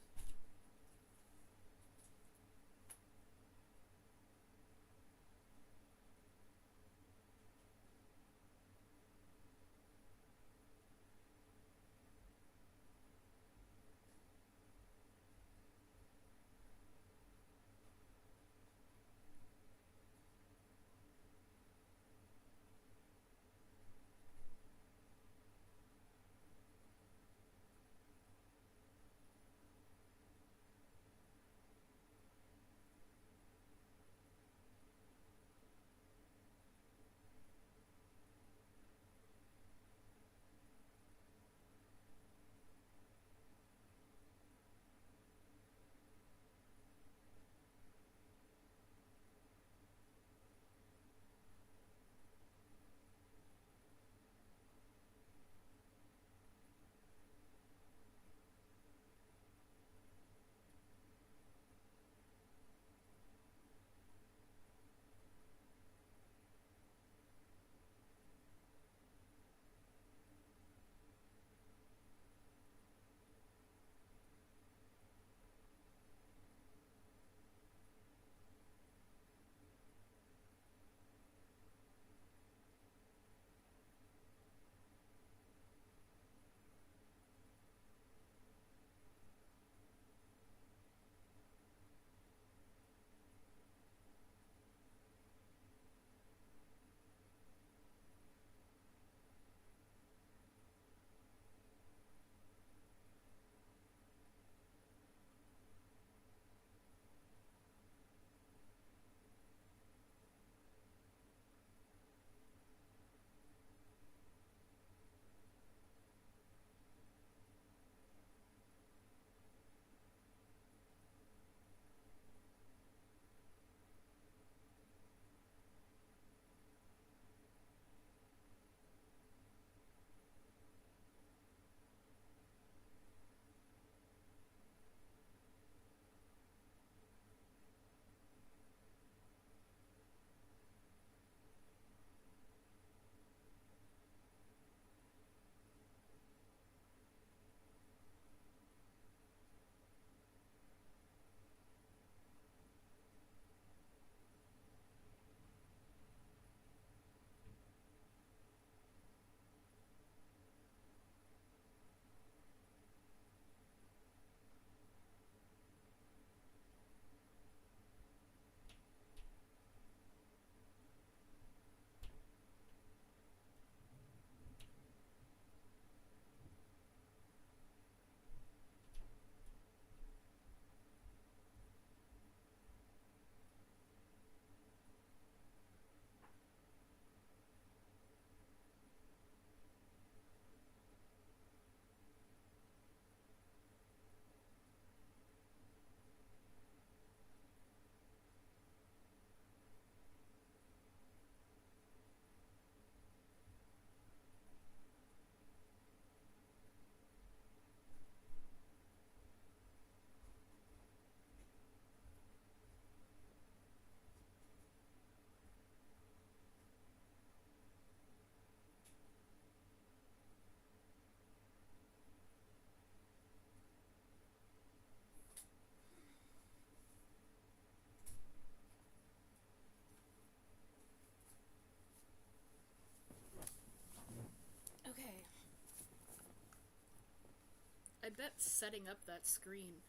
bet setting up that screen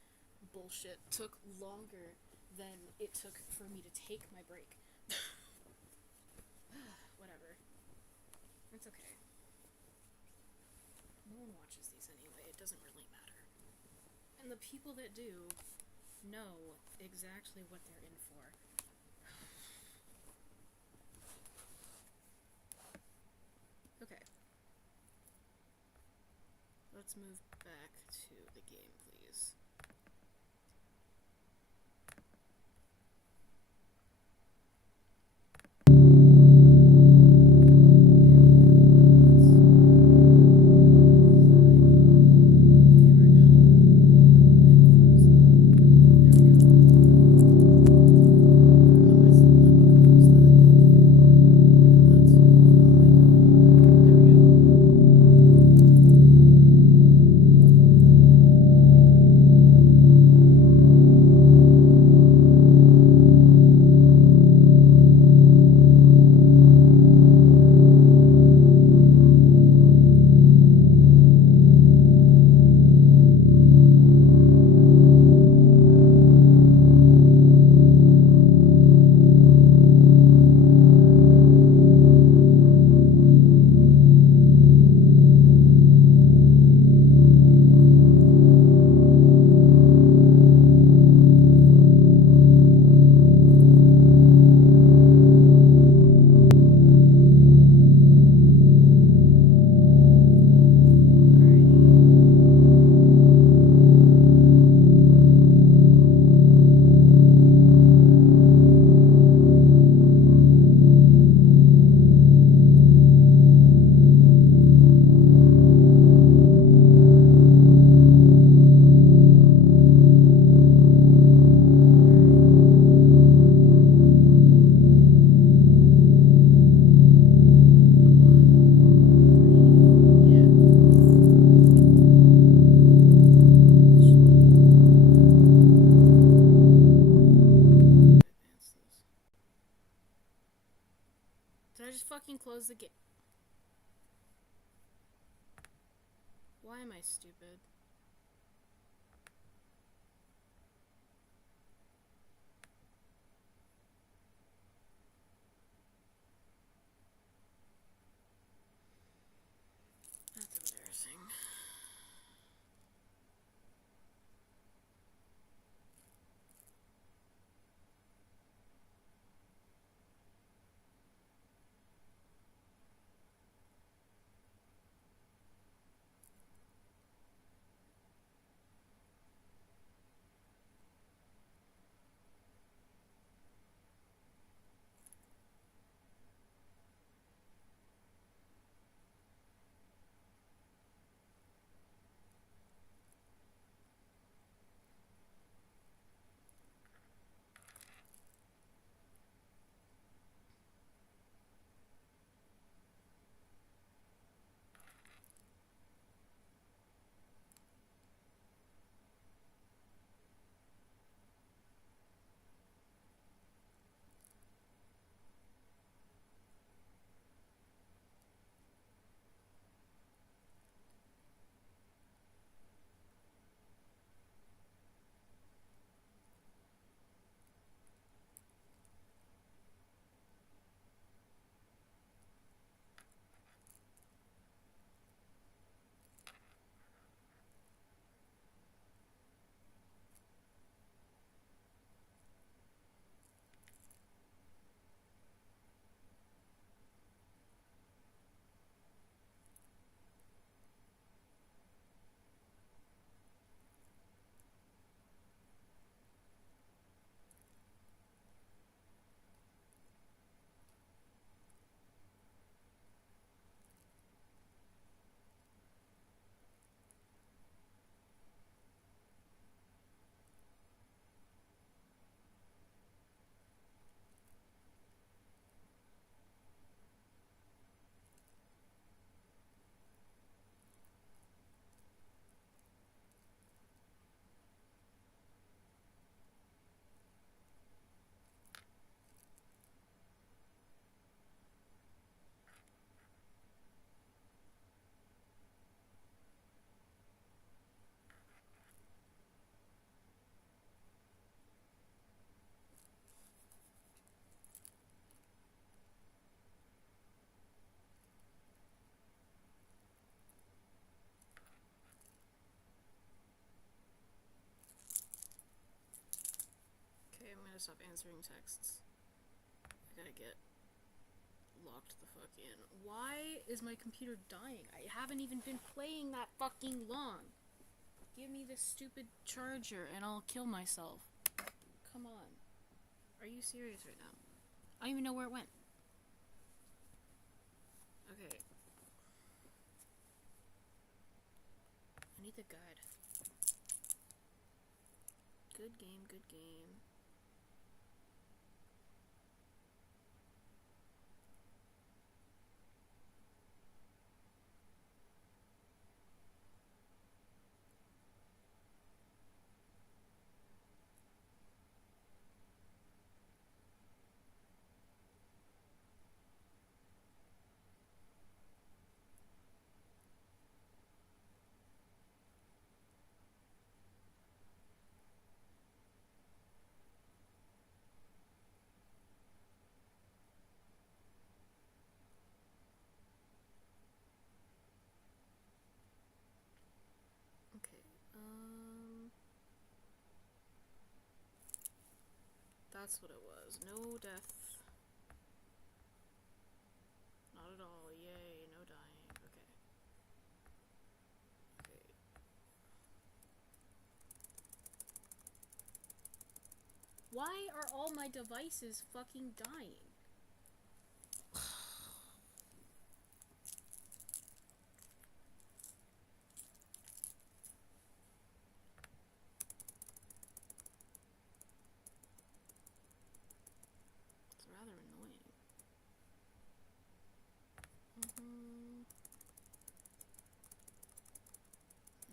bullshit took longer than it took for me to take my break. Whatever. It's okay. No one watches these anyway, it doesn't really matter. And the people that do know exactly what they're in for. Okay. Let's move back to the game, please. Did I just fucking close the game? Why am I stupid? That's embarrassing. gotta stop answering texts. I gotta get locked the fuck in. Why is my computer dying? I haven't even been playing that fucking long. Give me this stupid charger and I'll kill myself. Come on. Are you serious right now? I don't even know where it went. Okay. I need the guide. Good game, good game. Okay, that's what it was. No death. Not at all. Yay, no dying. Okay. Okay. Why are all my devices fucking dying? It's rather annoying.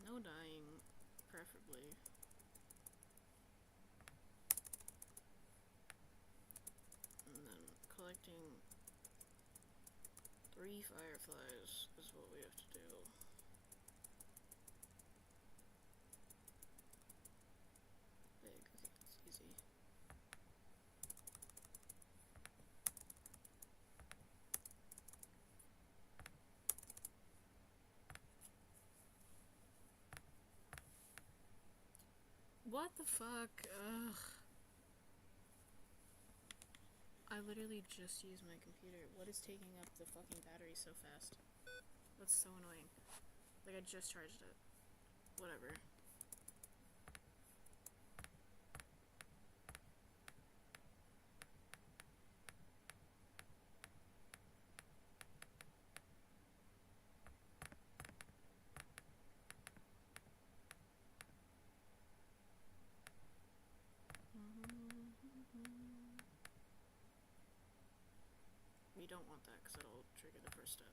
No dying, preferably. And then collecting 3 fireflies is what we have to do. Big, okay, that's easy. What the fuck? Ugh. I literally just used my computer. What is taking up the fucking battery so fast? That's so annoying. Like, I just charged it. Whatever. We don't want that because it'll trigger the first step.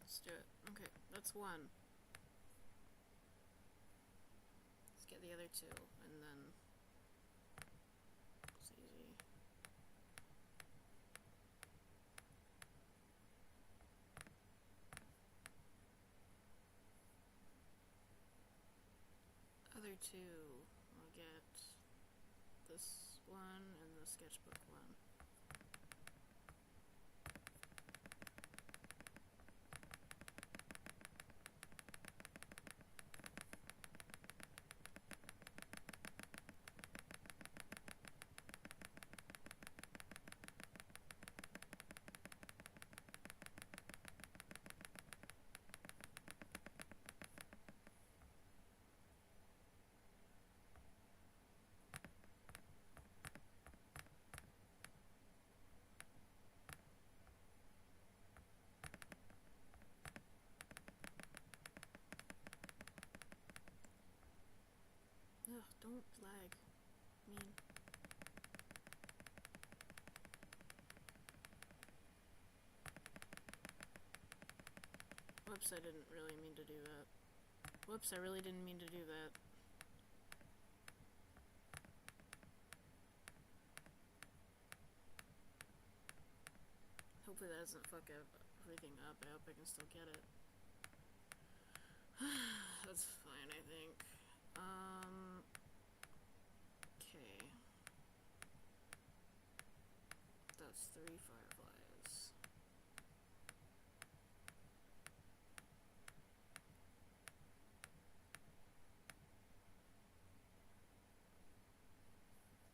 Let's do it. Okay, that's 1. Let's get the other 2, and then it's easy. Other 2, I'll get this 1 and the sketchbook 1. Ugh, don't lag. Mean. Whoops, I didn't really mean to do that. Whoops, I really didn't mean to do that. Hopefully that doesn't fuck everything up. I hope I can still get it. That's fine, I think. 3 fireflies.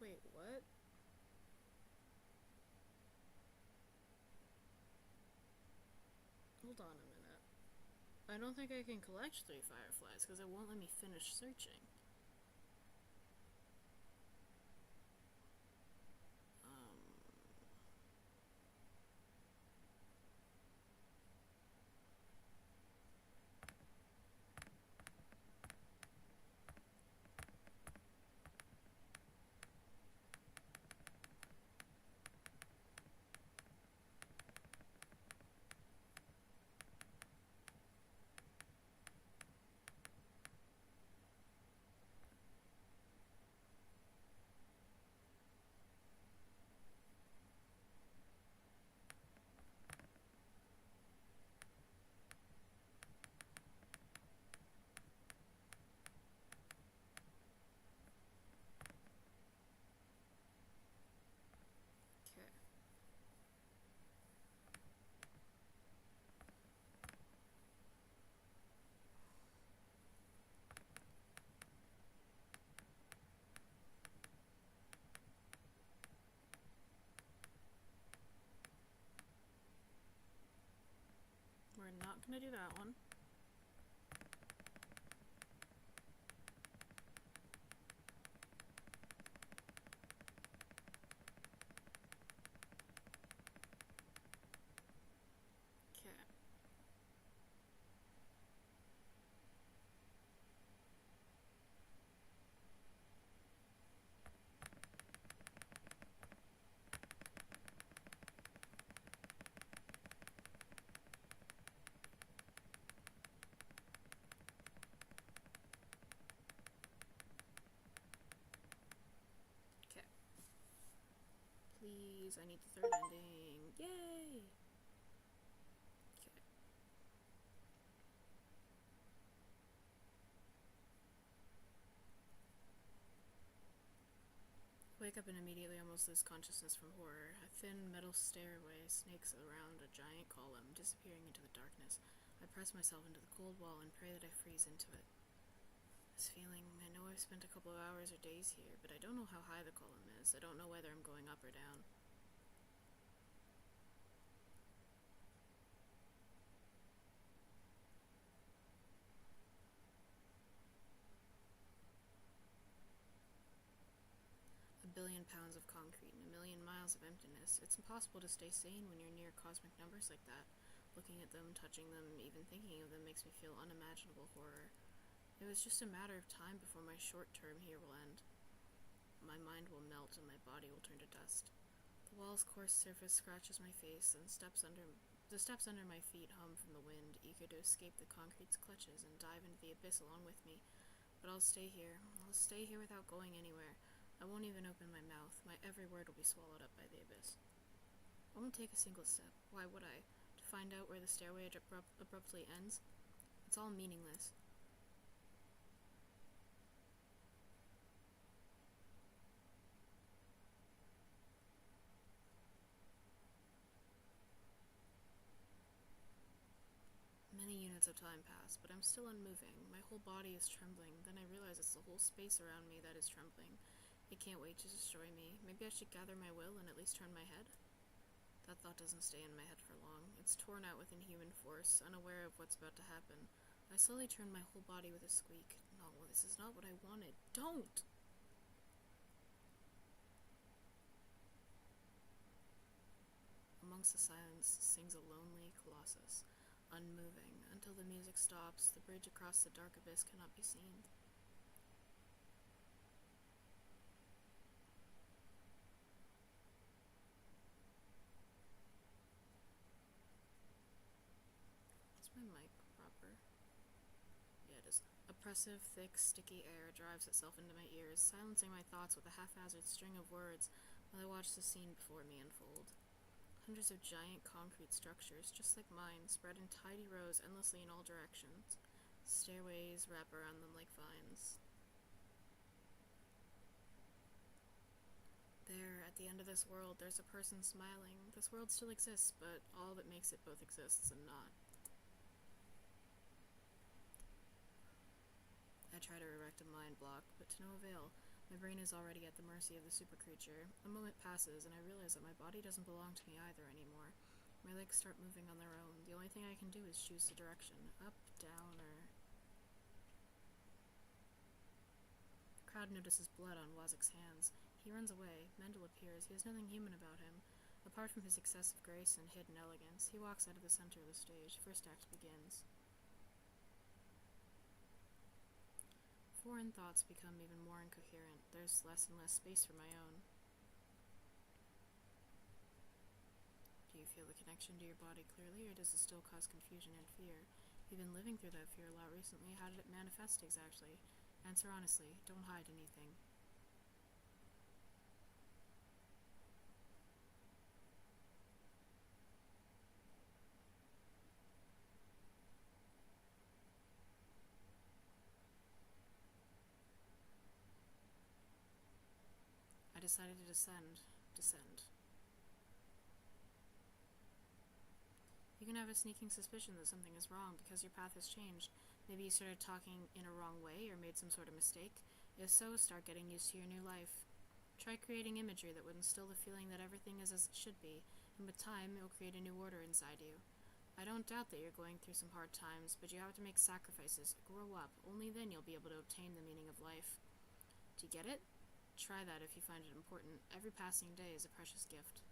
Wait, what? Hold on a minute. I don't think I can collect 3 fireflies because it won't let me finish searching. Okay. We're not gonna do that one. Okay. Okay. Please, I need the third ending. Yay! Okay. Wake up and immediately almost lose consciousness from horror. A thin metal stairway snakes around a giant column, disappearing into the darkness. I press myself into the cold wall and pray that I freeze into it. This feeling, I know I've spent a couple of hours or days here, but I don't know how high the column is. I don't know whether I'm going up or down. A billion pounds of concrete and a million miles of emptiness. It's impossible to stay sane when you're near cosmic numbers like that. Looking at them, touching them, even thinking of them makes me feel unimaginable horror. It was just a matter of time before my short term here will end. My mind will melt and my body will turn to dust. The wall's coarse surface scratches my face, and the steps under my feet hum from the wind, eager to escape the concrete's clutches and dive into the abyss along with me. But I'll stay here. I'll stay here without going anywhere. I won't even open my mouth. My every word will be swallowed up by the abyss. I won't take a single step. Why would I? To find out where the stairway abruptly ends? It's all meaningless. Many units of time pass, but I'm still unmoving. My whole body is trembling. Then I realize it's the whole space around me that is trembling. It can't wait to destroy me. Maybe I should gather my will and at least turn my head? That thought doesn't stay in my head for long. It's torn out with inhuman force, unaware of what's about to happen. I slowly turn my whole body with a squeak. No, this is not what I wanted. Don't! Amongst the silence sings a lonely colossus, unmoving. Until the music stops, the bridge across the dark abyss cannot be seen. Is my mic proper? Yeah, it is. Oppressive, thick, sticky air drives itself into my ears, silencing my thoughts with a haphazard string of words while I watch the scene before me unfold. Hundreds of giant concrete structures, just like mine, spread in tidy rows endlessly in all directions. Stairways wrap around them like vines. There, at At the end of this world, there's a person smiling. This world still exists, but all that makes it both exists and not. I try to erect a mind block, but to no avail. My brain is already at the mercy of the super creature. A moment passes, and I realize that my body doesn't belong to me either anymore. My legs start moving on their own. The only thing I can do is choose the direction. Up, down, or... The crowd notices blood on Wazik's hands. He runs away. Mendel appears. He has nothing human about him. Apart from his excessive grace and hidden elegance, he walks out of the center of the stage. First act begins. Foreign thoughts become even more incoherent. There's less and less space for my own. Do you feel the connection to your body clearly, or does it still cause confusion and fear? You've been living through that fear a lot recently. How did it manifest exactly? Answer honestly. Don't hide anything. I decided to descend. You can have a sneaking suspicion that something is wrong because your path has changed. Maybe you started talking in a wrong way or made some sort of mistake. If so, start getting used to your new life. Try creating imagery that would instill the feeling that everything is as it should be, and with time, it will create a new order inside you. I don't doubt that you're going through some hard times, but you have to make sacrifices. Grow up. Only then you'll be able to obtain the meaning of life. Do you get it? Try that if you find it important. Every passing day is a precious gift.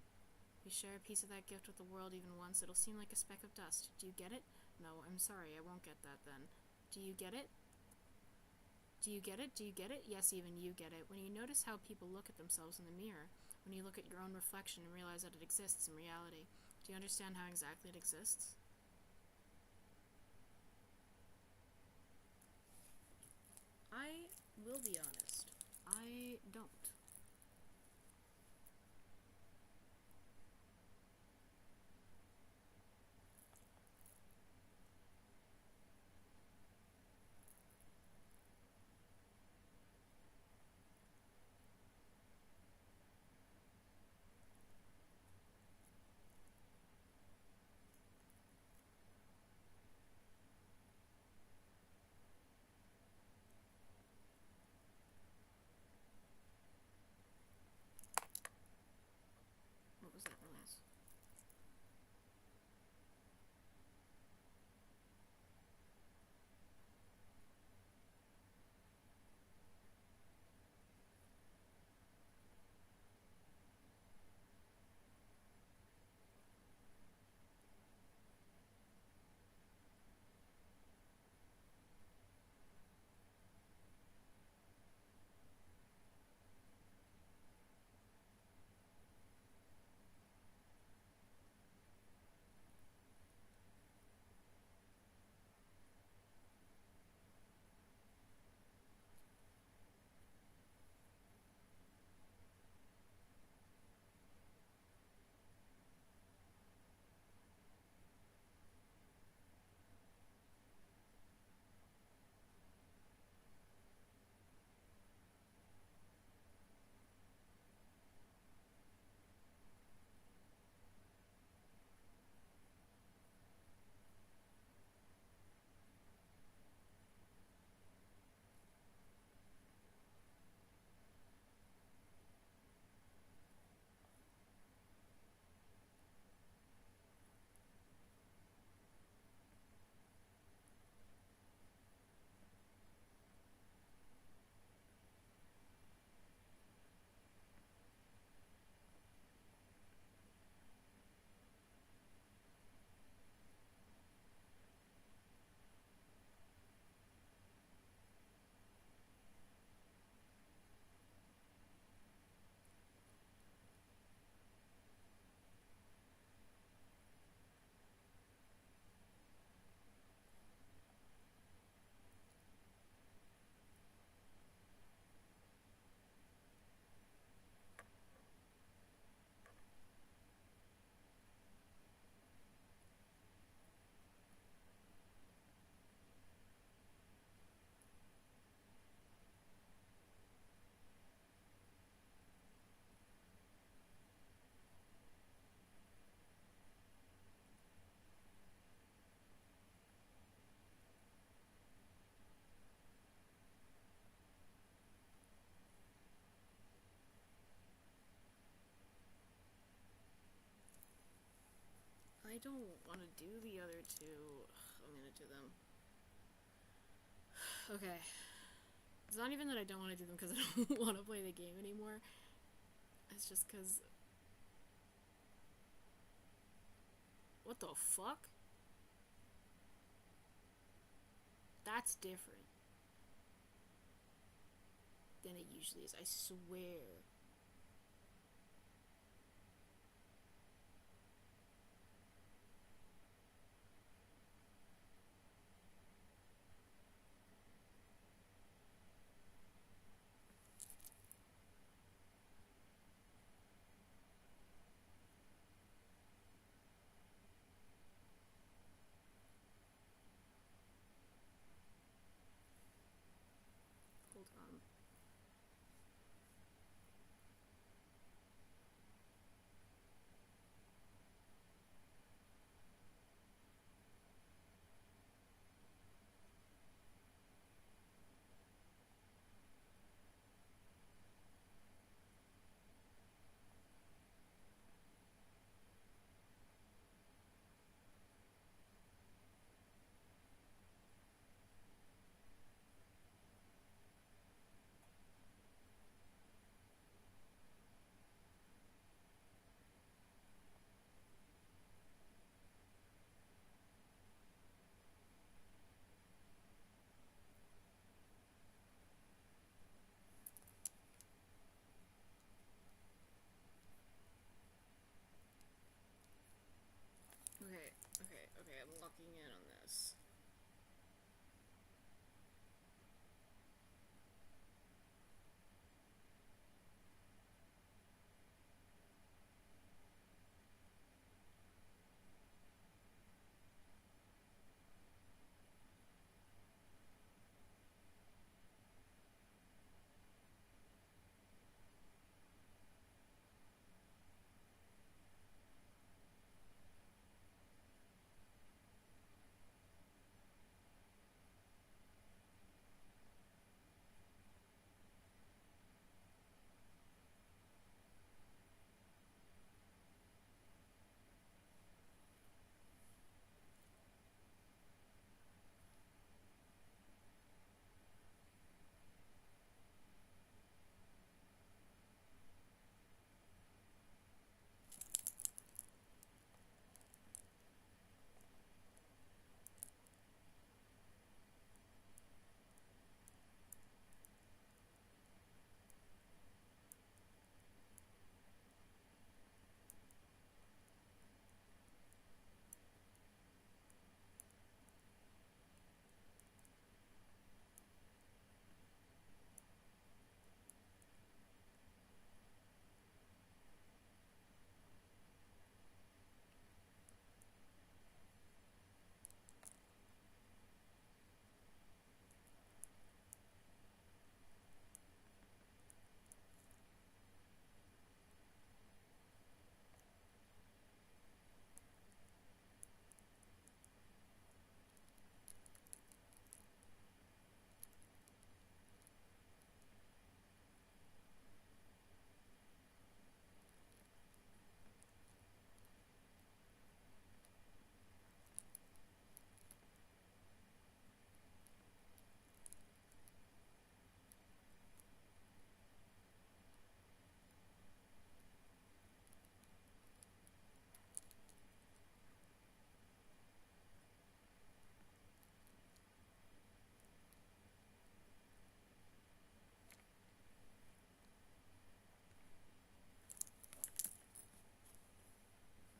You share a piece of that gift with the world even once, it'll seem like a speck of dust. Do you get it? No, I'm sorry, I won't get that then. Do you get it? Do you get it? Do you get it? Yes, even you get it. When you notice how people look at themselves in the mirror, when you look at your own reflection and realize that it exists in reality, do you understand how exactly it exists? I will be honest. I don't. I don't want to do the other two. I'm gonna do them. Okay. It's not even that I don't want to do them because I don't want to play the game anymore. It's just because... What the fuck? That's different than it usually is, I swear. Hold on. Okay, I'm locking in on this.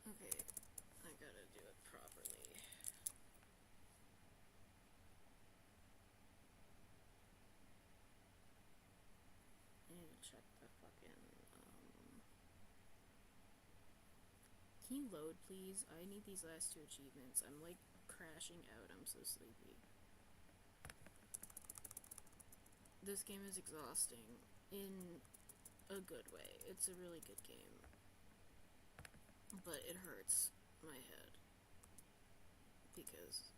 Okay, I gotta do it properly. I need to check the fucking, Can you load, please? I need these last two achievements. I'm, like, crashing out. I'm so sleepy. This game is exhausting in a good way. It's a really good game. But it hurts my head. Because,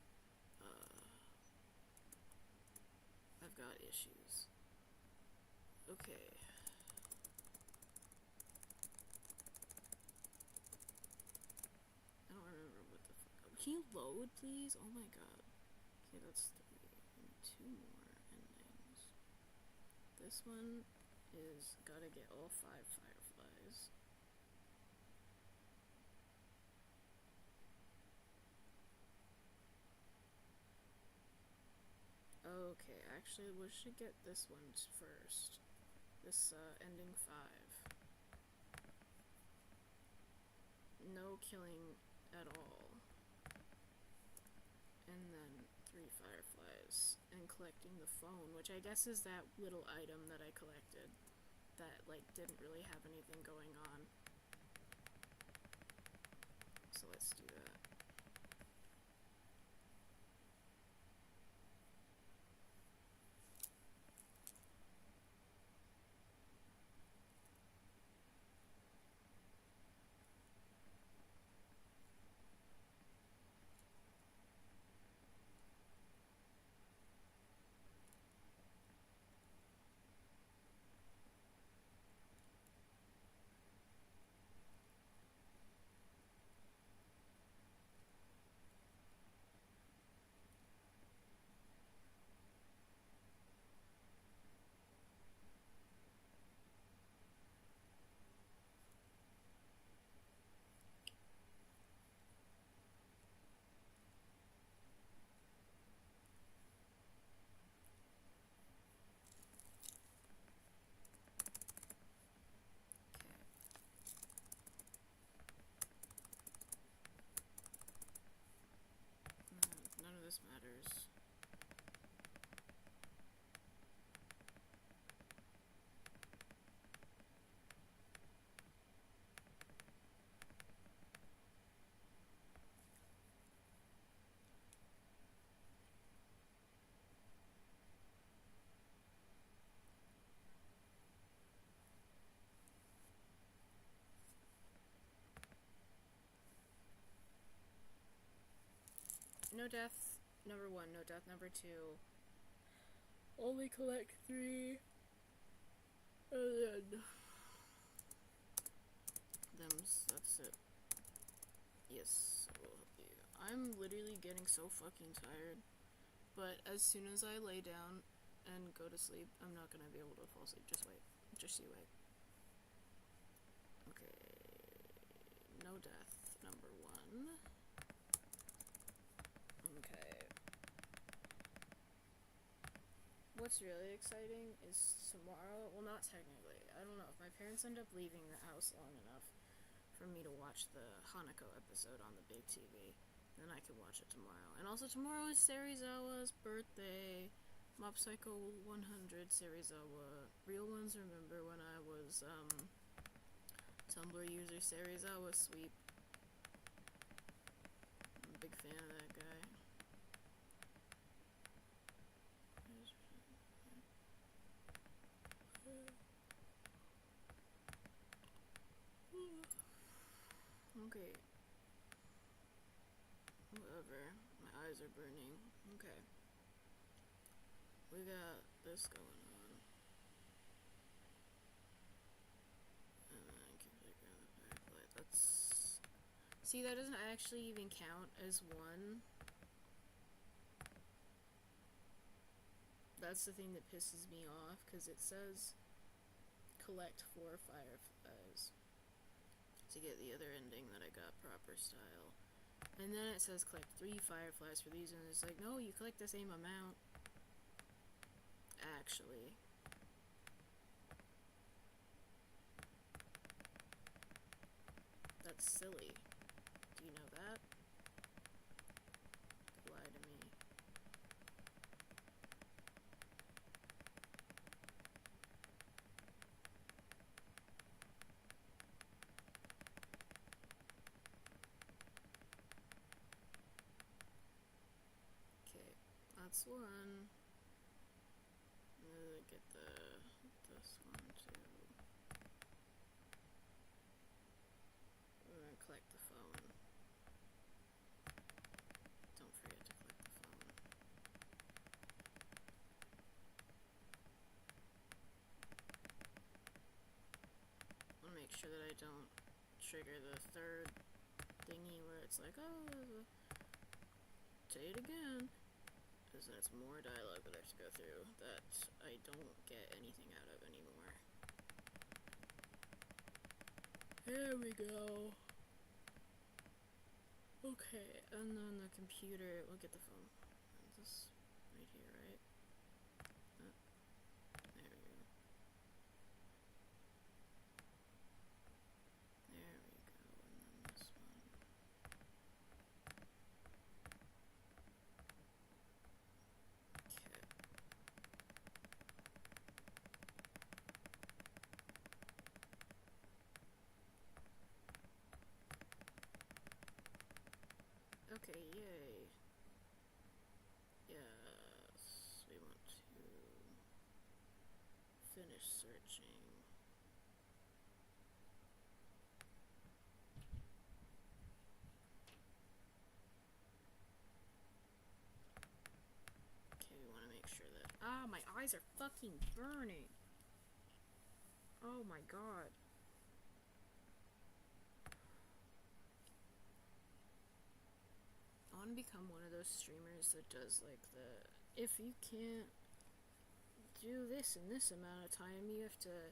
I've got issues. Okay. I don't remember Can you load, please? Oh my god. Okay, that's 3. And 2 more endings. This one is gotta get all 5 fireflies. Okay, actually, we should get this one first. This, ending 5. No killing at all. And then 3 fireflies. And collecting the phone, which I guess is that little item that I collected that, like, didn't really have anything going on. So let's do that. None of this matters. No death number 1, no death number 2. Only collect 3. And then that's it. Yes, I will help you. I'm literally getting so fucking tired. But as soon as I lay down and go to sleep, I'm not gonna be able to fall asleep. Just wait. Just you wait. Okay. No death number 1. Okay. What's really exciting is tomorrow, well, not technically, I don't know, if my parents end up leaving the house long enough for me to watch the Hanako episode on the big TV, then I can watch it tomorrow. And also tomorrow is Serizawa's birthday. Mob Psycho 100 Serizawa. Real ones remember when I was, Tumblr user Serizawa Sweep. I'm a big fan of that guy. Okay. Whatever. My eyes are burning. Okay. We got this going on. And then I can figure out the backlight. That's... See, that doesn't actually even count as 1. That's the thing that pisses me off, because it says collect 4 fireflies to get the other ending that I got proper style. And then it says collect 3 fireflies for these, and it's like, no, you collect the same amount. Actually. That's silly. Do you know that? Lie to me. Okay, that's 1. Get this one too. We're gonna collect the phone. Don't forget to collect the phone. I wanna make sure that I don't trigger the 3rd thingy where it's like, oh, say it again, is that it's more dialogue that I have to go through that I don't get anything out of anymore. There we go. Okay, and then the computer, we'll get the phone. This right here, right? There we go. There we go, and then this one. Okay, yay. Yes, we want to finish searching. Okay, we want to make sure that... Ah, my eyes are fucking burning! Oh my god. I want to become one of those streamers that does like the, if you can't do this in this amount of time, you have to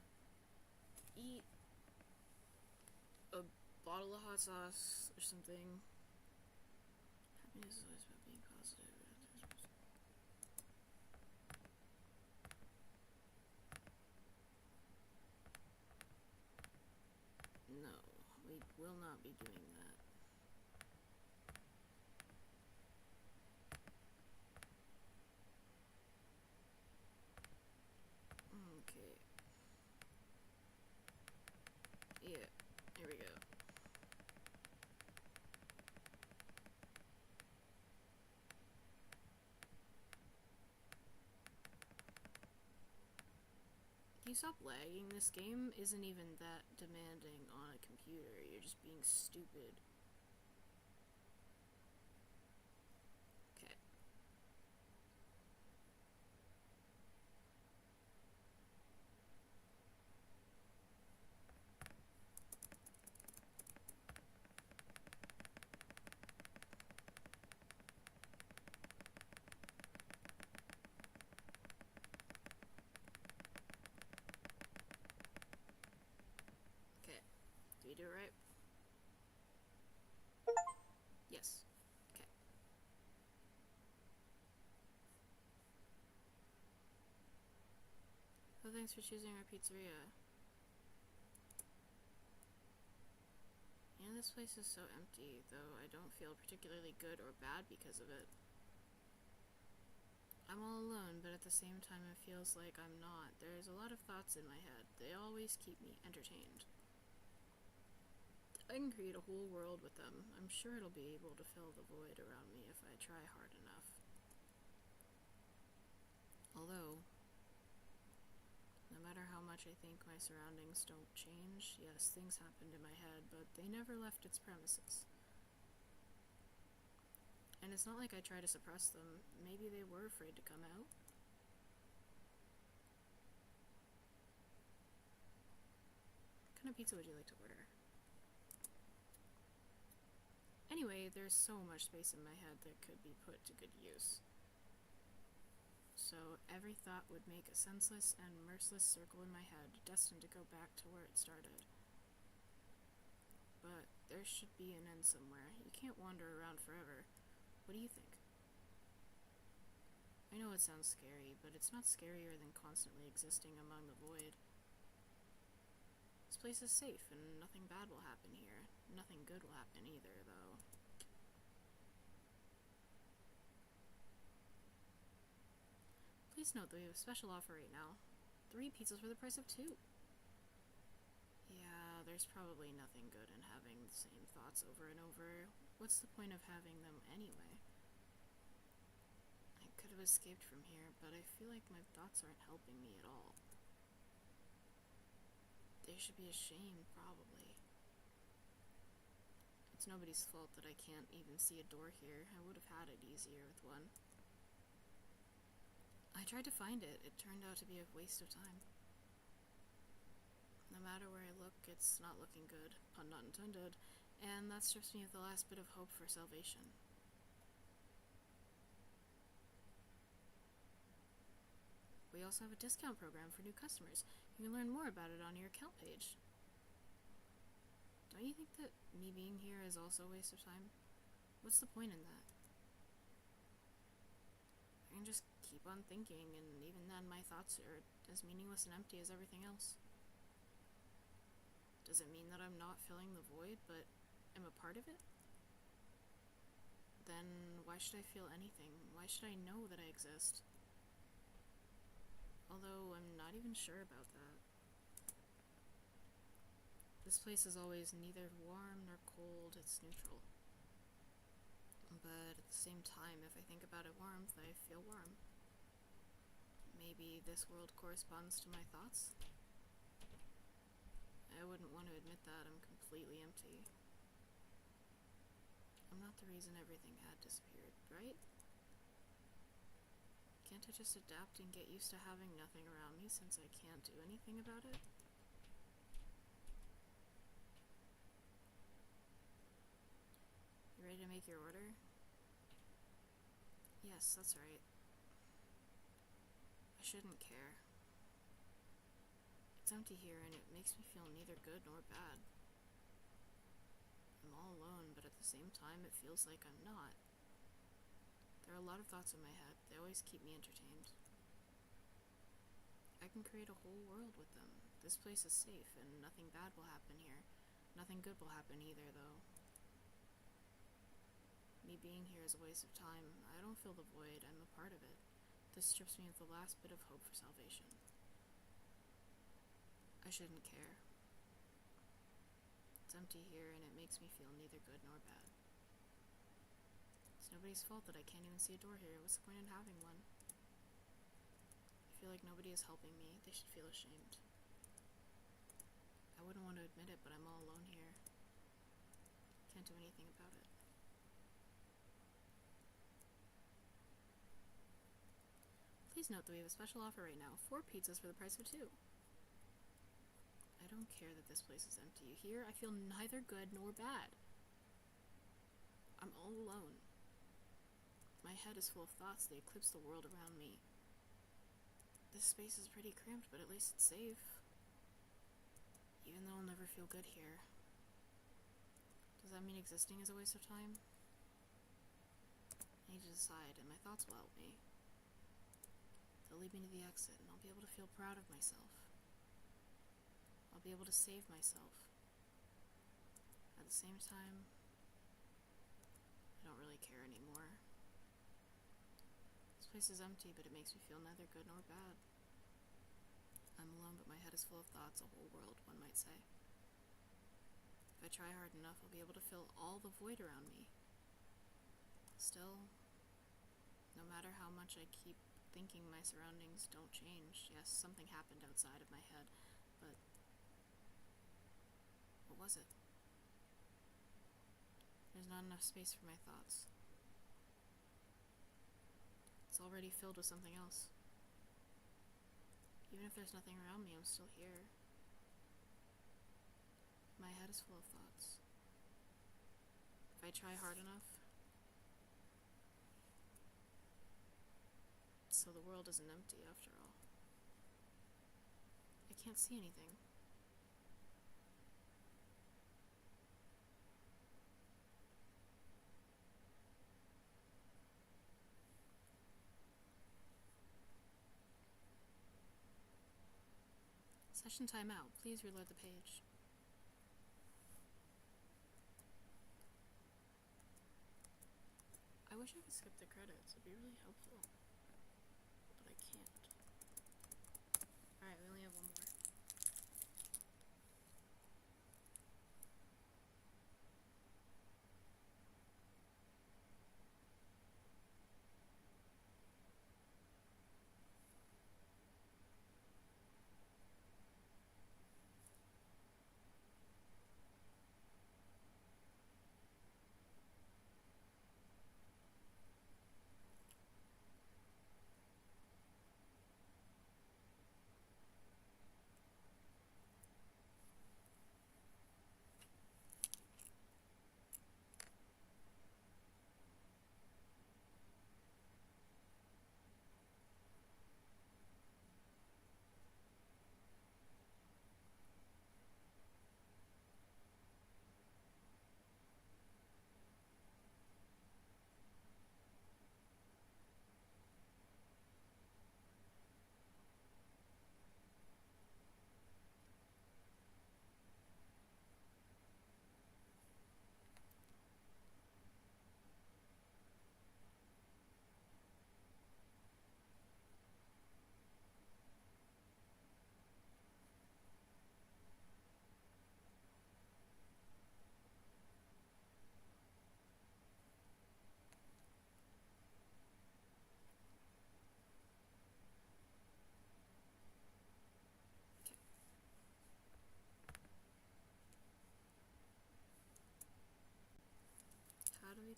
eat a bottle of hot sauce or something. Happiness is always about being positive. No, we will not be doing that. Okay. Yeah, here we go. Can you stop lagging? This game isn't even that demanding on a computer. You're just being stupid. Okay. Okay. Did we do it right? Yes. Okay. Well, thanks for choosing our pizzeria. And this place is so empty, though I don't feel particularly good or bad because of it. I'm all alone, but at the same time it feels like I'm not. There's a lot of thoughts in my head. They always keep me entertained. I can create a whole world with them. I'm sure it'll be able to fill the void around me if I try hard enough. Although, no matter how much I think my surroundings don't change, yes, things happened in my head, but they never left its premises. And it's not like I try to suppress them. Maybe they were afraid to come out. What kind of pizza would you like to order? Anyway, there's so much space in my head that could be put to good use. So every thought would make a senseless and merciless circle in my head, destined to go back to where it started. But there should be an end somewhere. You can't wander around forever. What do you think? I know it sounds scary, but it's not scarier than constantly existing among the void. This place is safe, and nothing bad will happen here. Nothing good will happen either, though. Please note that we have a special offer right now. 3 pizzas for the price of 2. Yeah, there's probably nothing good in having the same thoughts over and over. What's the point of having them anyway? I could have escaped from here, but I feel like my thoughts aren't helping me at all. They should be ashamed, probably. It's nobody's fault that I can't even see a door here. I would have had it easier with one. I tried to find it. It turned out to be a waste of time. No matter where I look, it's not looking good. Pun not intended. And that strips me of the last bit of hope for salvation. we also have a discount program for new customers. You can learn more about it on your account page. Don't you think that me being here is also a waste of time? What's the point in that? I can just keep on thinking, and even then my thoughts are as meaningless and empty as everything else. Does it mean that I'm not filling the void, but am a part of it? Then why should I feel anything? Why should I know that I exist? Although I'm not even sure about that. This place is always neither warm nor cold, it's neutral. But at the same time, if I think about it warmth, I feel warm. Maybe this world corresponds to my thoughts? I wouldn't want to admit that I'm completely empty. I'm not the reason everything had disappeared, right? Can't I just adapt and get used to having nothing around me since I can't do anything about it? You ready to make your order? Yes, that's right. I shouldn't care. It's empty here and it makes me feel neither good nor bad. I'm all alone, but at the same time it feels like I'm not. There are a lot of thoughts in my head. They always keep me entertained. I can create a whole world with them. This place is safe and nothing bad will happen here. Nothing good will happen either, though. Me being here is a waste of time. I don't feel the void. I'm a part of it. This strips me of the last bit of hope for salvation. I shouldn't care. It's empty here and it makes me feel neither good nor bad. It's nobody's fault that I can't even see a door here. What's the point in having one? I feel like nobody is helping me. They should feel ashamed. I wouldn't want to admit it, but I'm all alone here. Can't do anything about it. Please note that we have a special offer right now. 4 pizzas for the price of 2. I don't care that this place is empty. Here, I feel neither good nor bad. I'm all alone. My head is full of thoughts that eclipse the world around me. This space is pretty cramped, but at least it's safe. Even though I'll never feel good here. Does that mean existing is a waste of time? I need to decide, and my thoughts will help me. They'll lead me to the exit, and I'll be able to feel proud of myself. I'll be able to save myself. At the same time, I don't really care anymore. This place is empty, but it makes me feel neither good nor bad. I'm alone, but my head is full of thoughts, a whole world, one might say. If I try hard enough, I'll be able to fill all the void around me. Still, no matter how much I keep thinking my surroundings don't change, yes, something happened outside of my head, but what was it? There's not enough space for my thoughts. It's already filled with something else. Even if there's nothing around me, I'm still here. My head is full of thoughts. If I try hard enough, so the world isn't empty after all. I can't see anything. Session timeout. Please reload the page. I wish I could skip the credits. It'd be really helpful. But I can't. Alright, we only have one more.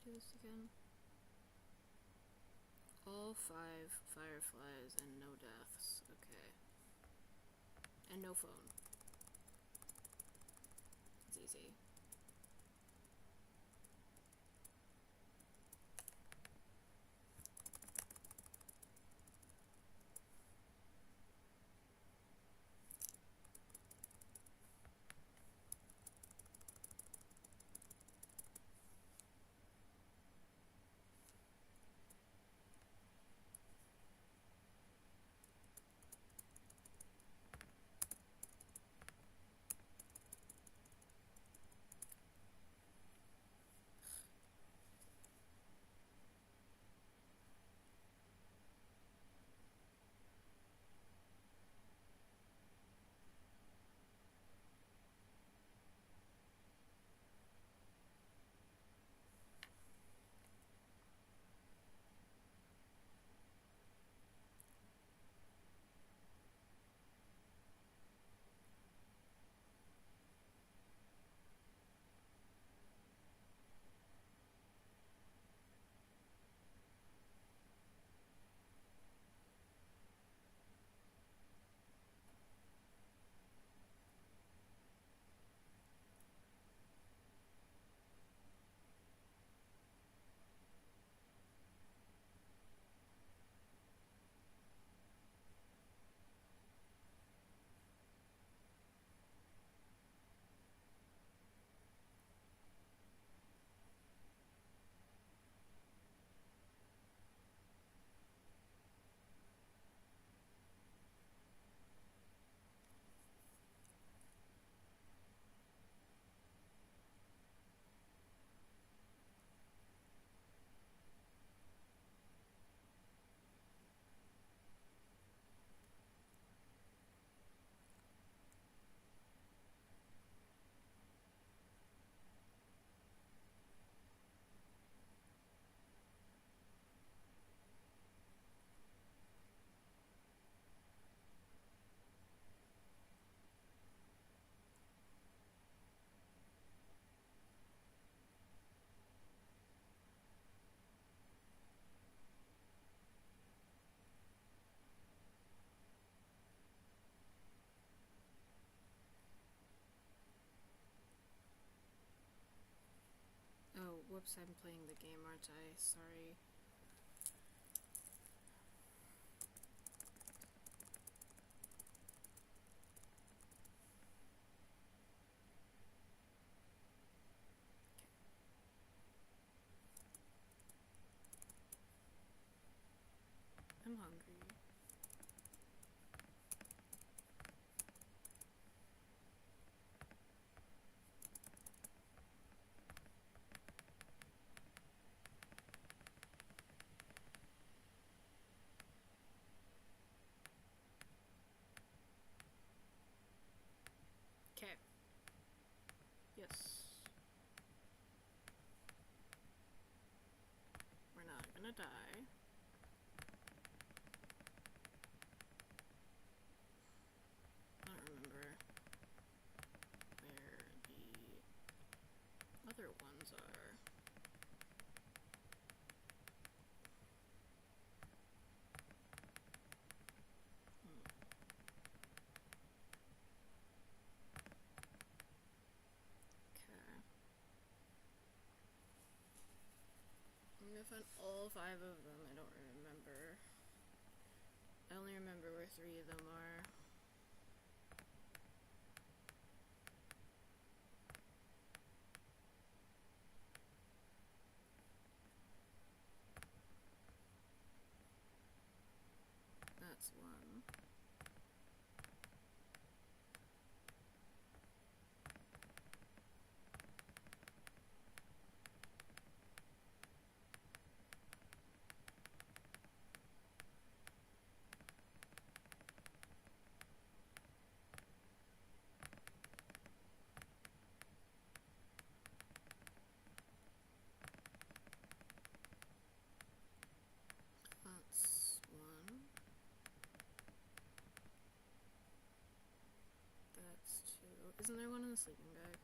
do this again? All 5 fireflies and no deaths. Okay. And no phone. It's easy. Oh, whoops, I'm playing the game, aren't I? Sorry. I'm hungry. Okay. Yes. We're not gonna die. I don't remember where the other ones are. Okay. I'm gonna find all 5 of them. I don't remember. I only remember where 3 of them are. That's one. That's one. That's 2. Isn't there one in the sleeping bag?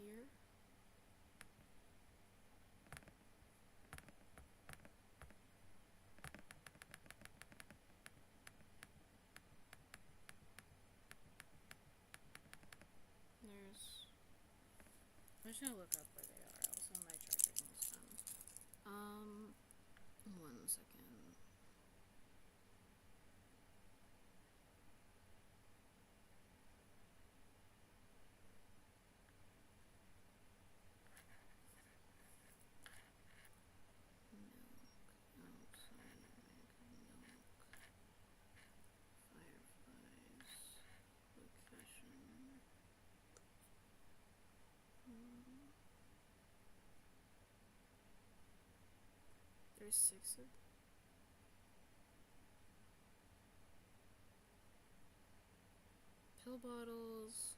here. I'm just gonna look up where they are. Also, my charger is done. 1 second. There's 6 of pill bottles,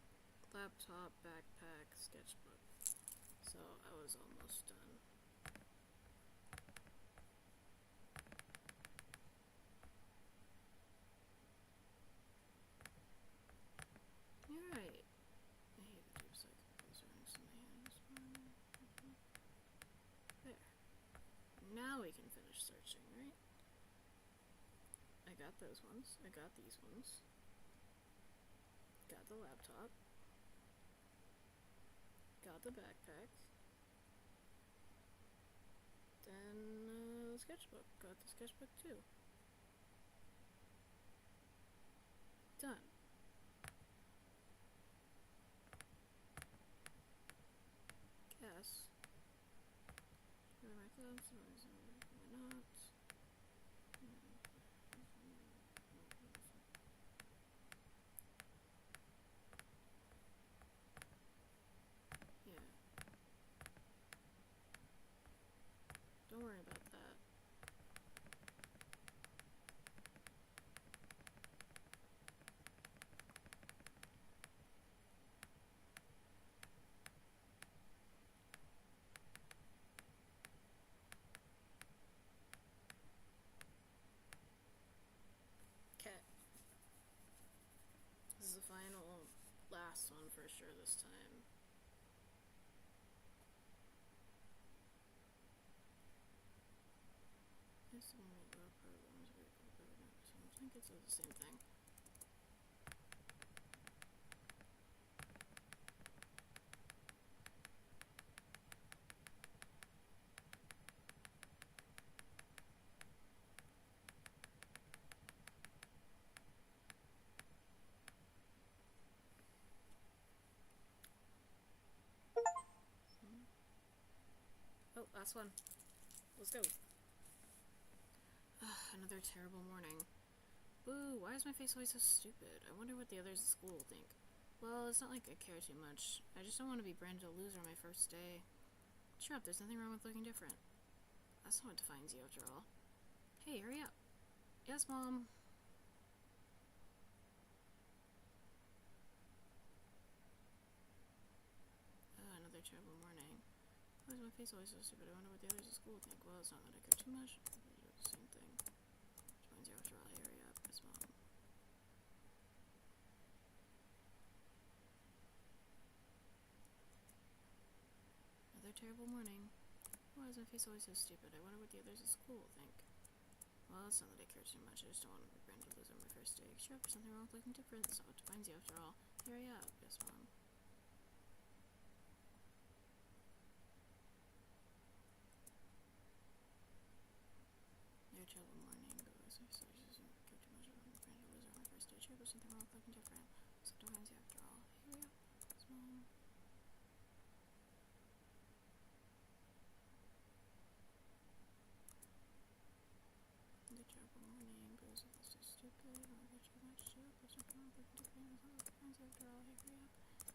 laptop, backpack, sketchbook. So I was almost done. You're right. I hate the deep cycle because next to my hands. There. Now we can finish searching, right? I got those ones. I got these ones. Got the laptop. Got the backpack. Then the sketchbook. Got the sketchbook too. Done. Guess. Where my clothes? Why not? Yeah. Don't worry about that. Okay. This is the final, last one for sure this time. This one we go programs, I think it's the same thing. Oh, last one. Let's go. Another terrible morning. Boo, why is my face always so stupid? I wonder what the others at school will think. Well, it's not like I care too much. I just don't want to be branded a loser on my first day. Cheer up, there's nothing wrong with looking different. That's not what defines you after all. Hey, hurry up. Yes, Mom. Another terrible morning. Why is my face always so stupid? I wonder what the others at school will think. Well, it's not that I care too much. Same thing. Defines you after all. Hey, hurry up. Yes, Mom. Another terrible morning. Why is my face always so stupid? I wonder what the others at school will think. Well, it's not that I care too much. I just don't want to be branded a loser on my first day. Sure, there's something wrong with looking different. That's not what defines you after all. Here I am. Yes, Mom. Another terrible morning. Why is my face always so care too much. I don't want to be branded a loser on my first day. Sure, there's something wrong with looking different. That's what defines you after all. Here we go. Yes, Mom. The terrible morning goes with this so stupid. I don't get too much too. There's nothing wrong with looking different. That's not what defines you after all. Hey, hurry up.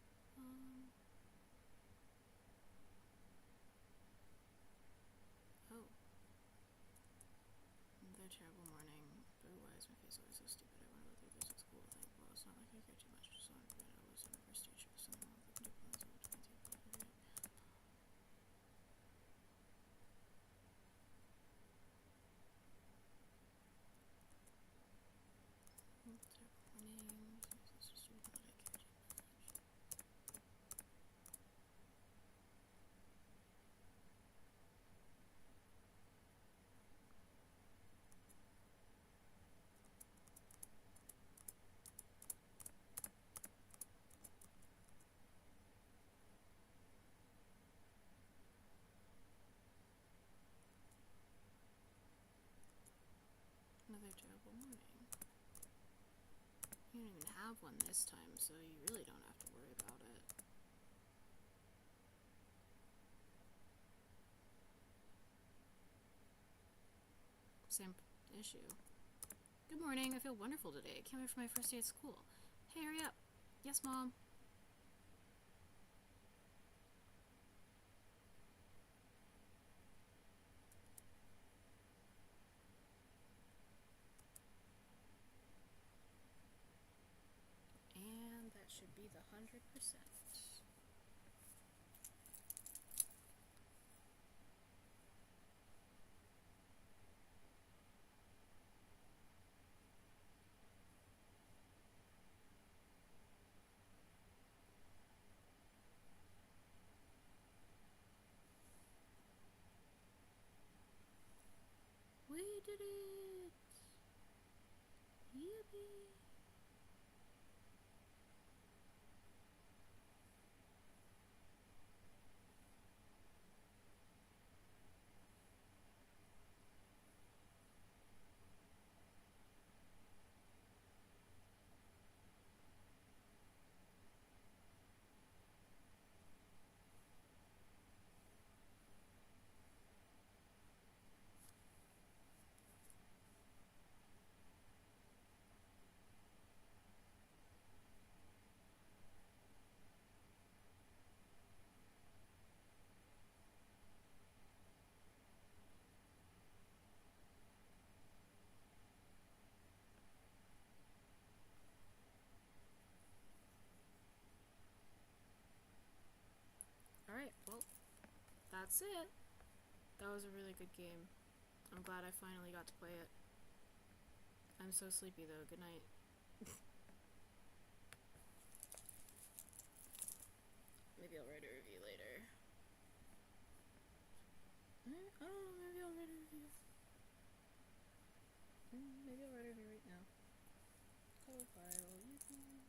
You don't even have one this time, so you really don't have to worry about it. Same issue. Good morning, I feel wonderful today. Can't wait for my first day at school. Hey, hurry up. Yes, Mom. And that should be the 100%. We did it! Yippee! Alright, well, that's it. That was a really good game. I'm glad I finally got to play it. I'm so sleepy though. Good night. Maybe I'll write a review later. I don't know, maybe I'll write a review. Maybe I'll write a review right now. Profile, yippee.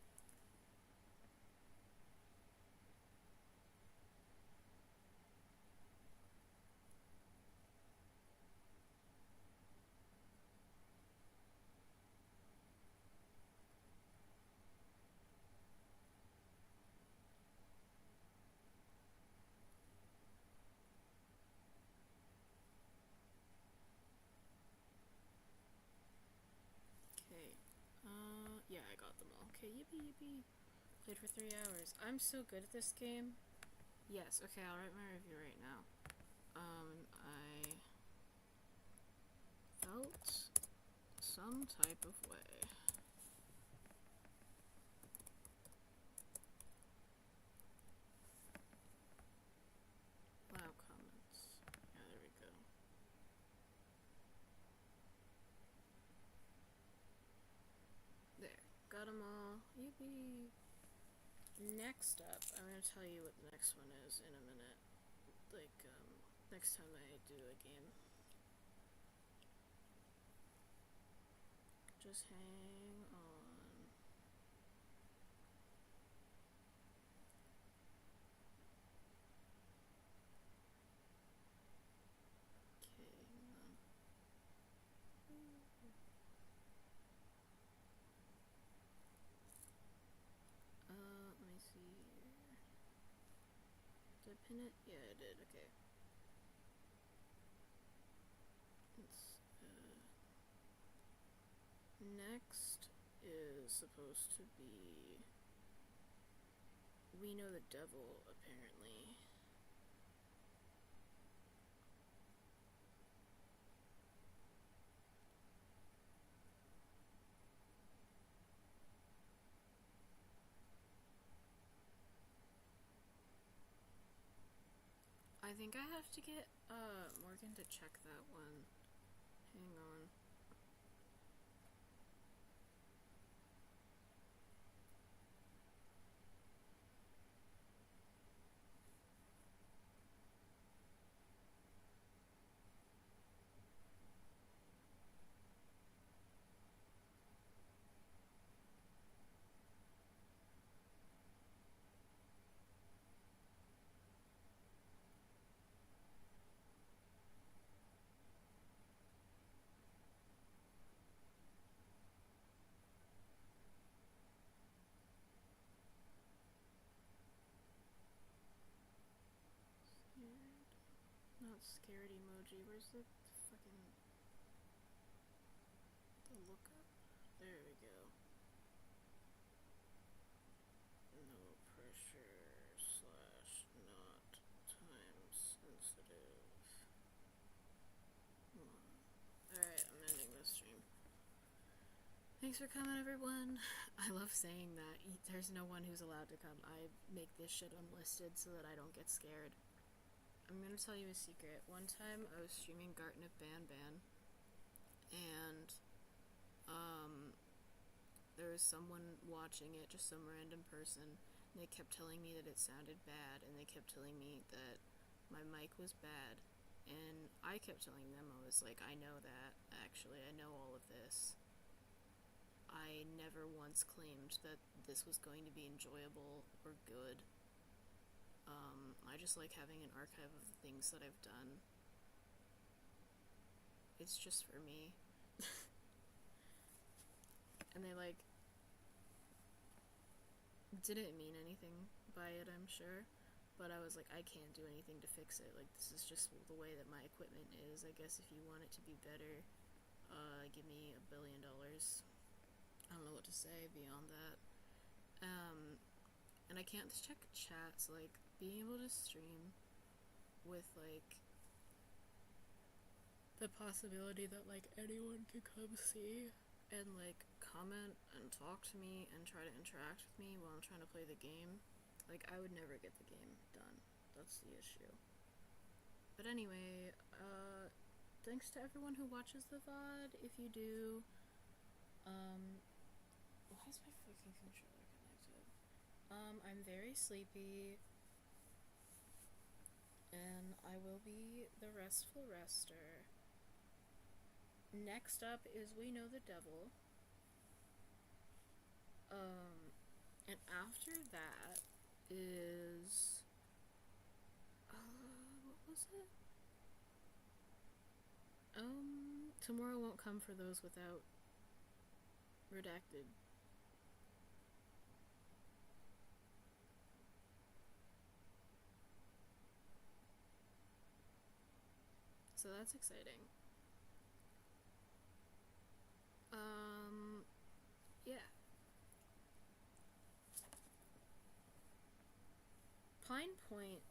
Okay. Yeah, I got them all. Okay, yippee yippee. Played for 3 hours. I'm so good at this game. Yes, okay, I'll write my review right now. I felt some type of way. Allow comments. Yeah, there we go. There. Got them all. Yippee. Next up, I'm gonna tell you what the next one is in a minute. Like, next time I do a game. Just hang on. Okay, hang on. Let me see here. Did I pin it? Yeah, I did. Okay. Next is supposed to be We Know the Devil, apparently. I think I have to get Morgan to check that one. Hang on. scared emoji. Where's the fucking... the lookup? There we go. No pressure slash not time sensitive. Alright, I'm ending this stream. Thanks for coming, everyone. I love saying that. There's no one who's allowed to come. I make this shit unlisted so that I don't get scared. I'm gonna tell you a secret. One time I was streaming Garten of Banban, and there was someone watching it, just some random person, and they kept telling me that it sounded bad, and they kept telling me that my mic was bad, and I kept telling them, I was like, I know that, actually, I know all of this. I never once claimed that this was going to be enjoyable or good. I just like having an archive of the things that I've done. It's just for me. And they, like, didn't mean anything by it, I'm sure. But I was like, I can't do anything to fix it. Like, this is just the way that my equipment is. I guess if you want it to be better, give me $1 billion. I don't know what to say beyond that. And I can't just check chats, like, being able to stream with, like, the possibility that, like, anyone can come see and, like, comment and talk to me and try to interact with me while I'm trying to play the game. Like, I would never get the game done. That's the issue. But anyway, thanks to everyone who watches the VOD, if you do. Why is my fucking controller connected? I'm very sleepy, and I will be the restful rester. Next up is We Know the Devil. And after that is... what was it? Tomorrow Won't Come for Those Without Redacted. So that's exciting. Yeah. Pine Point,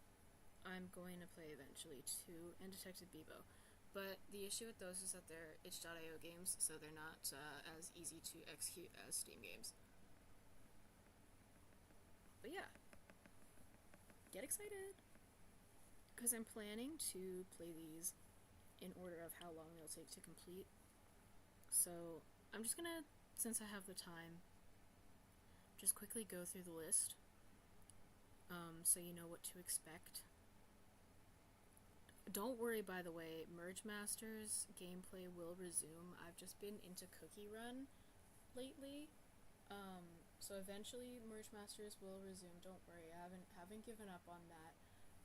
I'm going to play eventually too, and Detective Bebo. But the issue with those is that they're itch.io games, so they're not as easy to execute as Steam games. But yeah. Get excited! Because I'm planning to play these in order of how long they'll take to complete. So I'm just gonna, since I have the time, just quickly go through the list, so you know what to expect. Don't worry, by the way, Merge Masters gameplay will resume. I've just been into Cookie Run lately, so eventually Merge Masters will resume. Don't worry, I haven't given up on that.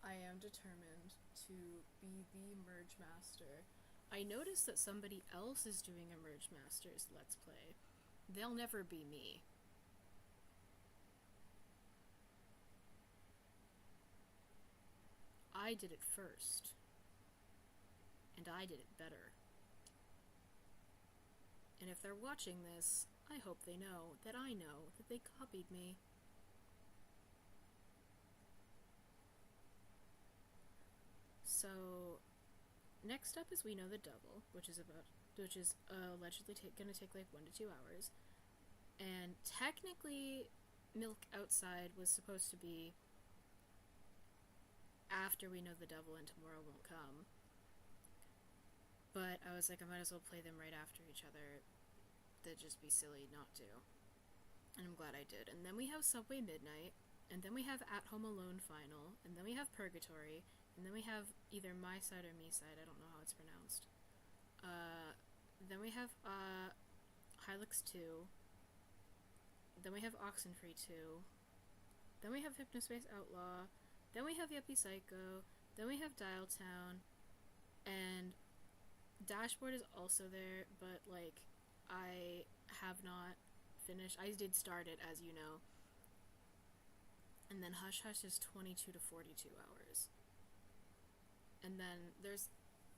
I am determined to be the Merge Master. I noticed that somebody else is doing a Merge Masters Let's Play. They'll never be me. I did it first. And I did it better. And if they're watching this, I hope they know that they copied me. So, next up is We Know the Devil, which is allegedly gonna take like 1 to 2 hours. And technically, Milk Outside was supposed to be after We Know the Devil and Tomorrow Won't Come. But I was like, I might as well play them right after each other. That'd just be silly not to. And I'm glad I did. And then we have Subway Midnight, and then we have At Home Alone Final, and then we have Purgatory, and then we have either My Side or Me Side, I don't know how it's pronounced. Then we have Hylix 2, then we have Oxenfree 2, then we have Hypnospace Outlaw, then we have Yuppie Psycho, then we have Dial Town, and Dashboard is also there, but, like, I have not finished. I did start it, as you know. And then Hush Hush is 22 to 42 hours. And then there's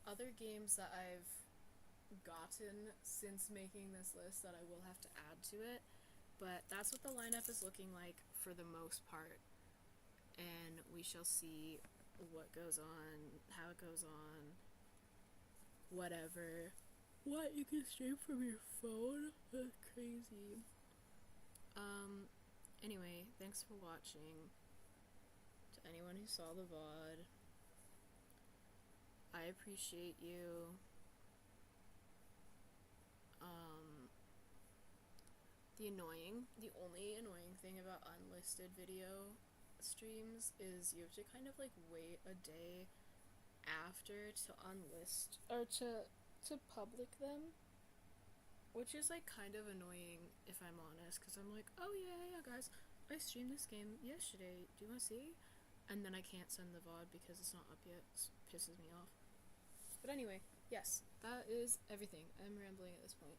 other games that I've gotten since making this list that I will have to add to it, but that's what the lineup is looking like for the most part, and we shall see what goes on, how it goes on, whatever. What, you can stream from your phone? That's crazy. Anyway, thanks for watching. To anyone who saw the VOD, I appreciate you. The only annoying thing about unlisted video streams is you have to kind of like wait a day after to unlist or to public them, which is like kind of annoying if I'm honest, because I'm like, oh yeah guys, I streamed this game yesterday, do you want to see? And then I can't send the VOD because it's not up yet. It pisses me off. But anyway, yes, that is everything. I'm rambling at this point,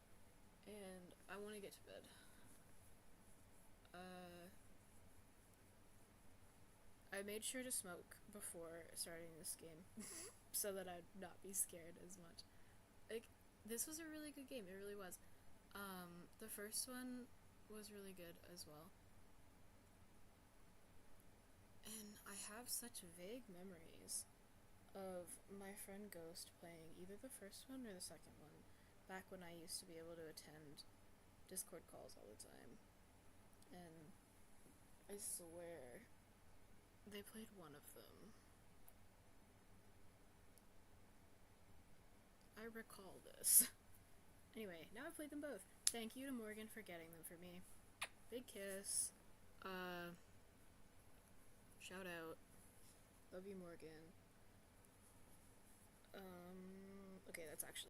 and I want to get to bed. I made sure to smoke before starting this game so that I'd not be scared as much. Like, this was a really good game. It really was. The first one was really good as well. And I have such vague memories of my friend Ghost playing either the first one or the second one, back when I used to be able to attend Discord calls all the time. And I swear they played one of them. I recall this. Anyway, now I've played them both. Thank you to Morgan for getting them for me. Big kiss. Shout out. Love you, Morgan. Okay, that's actually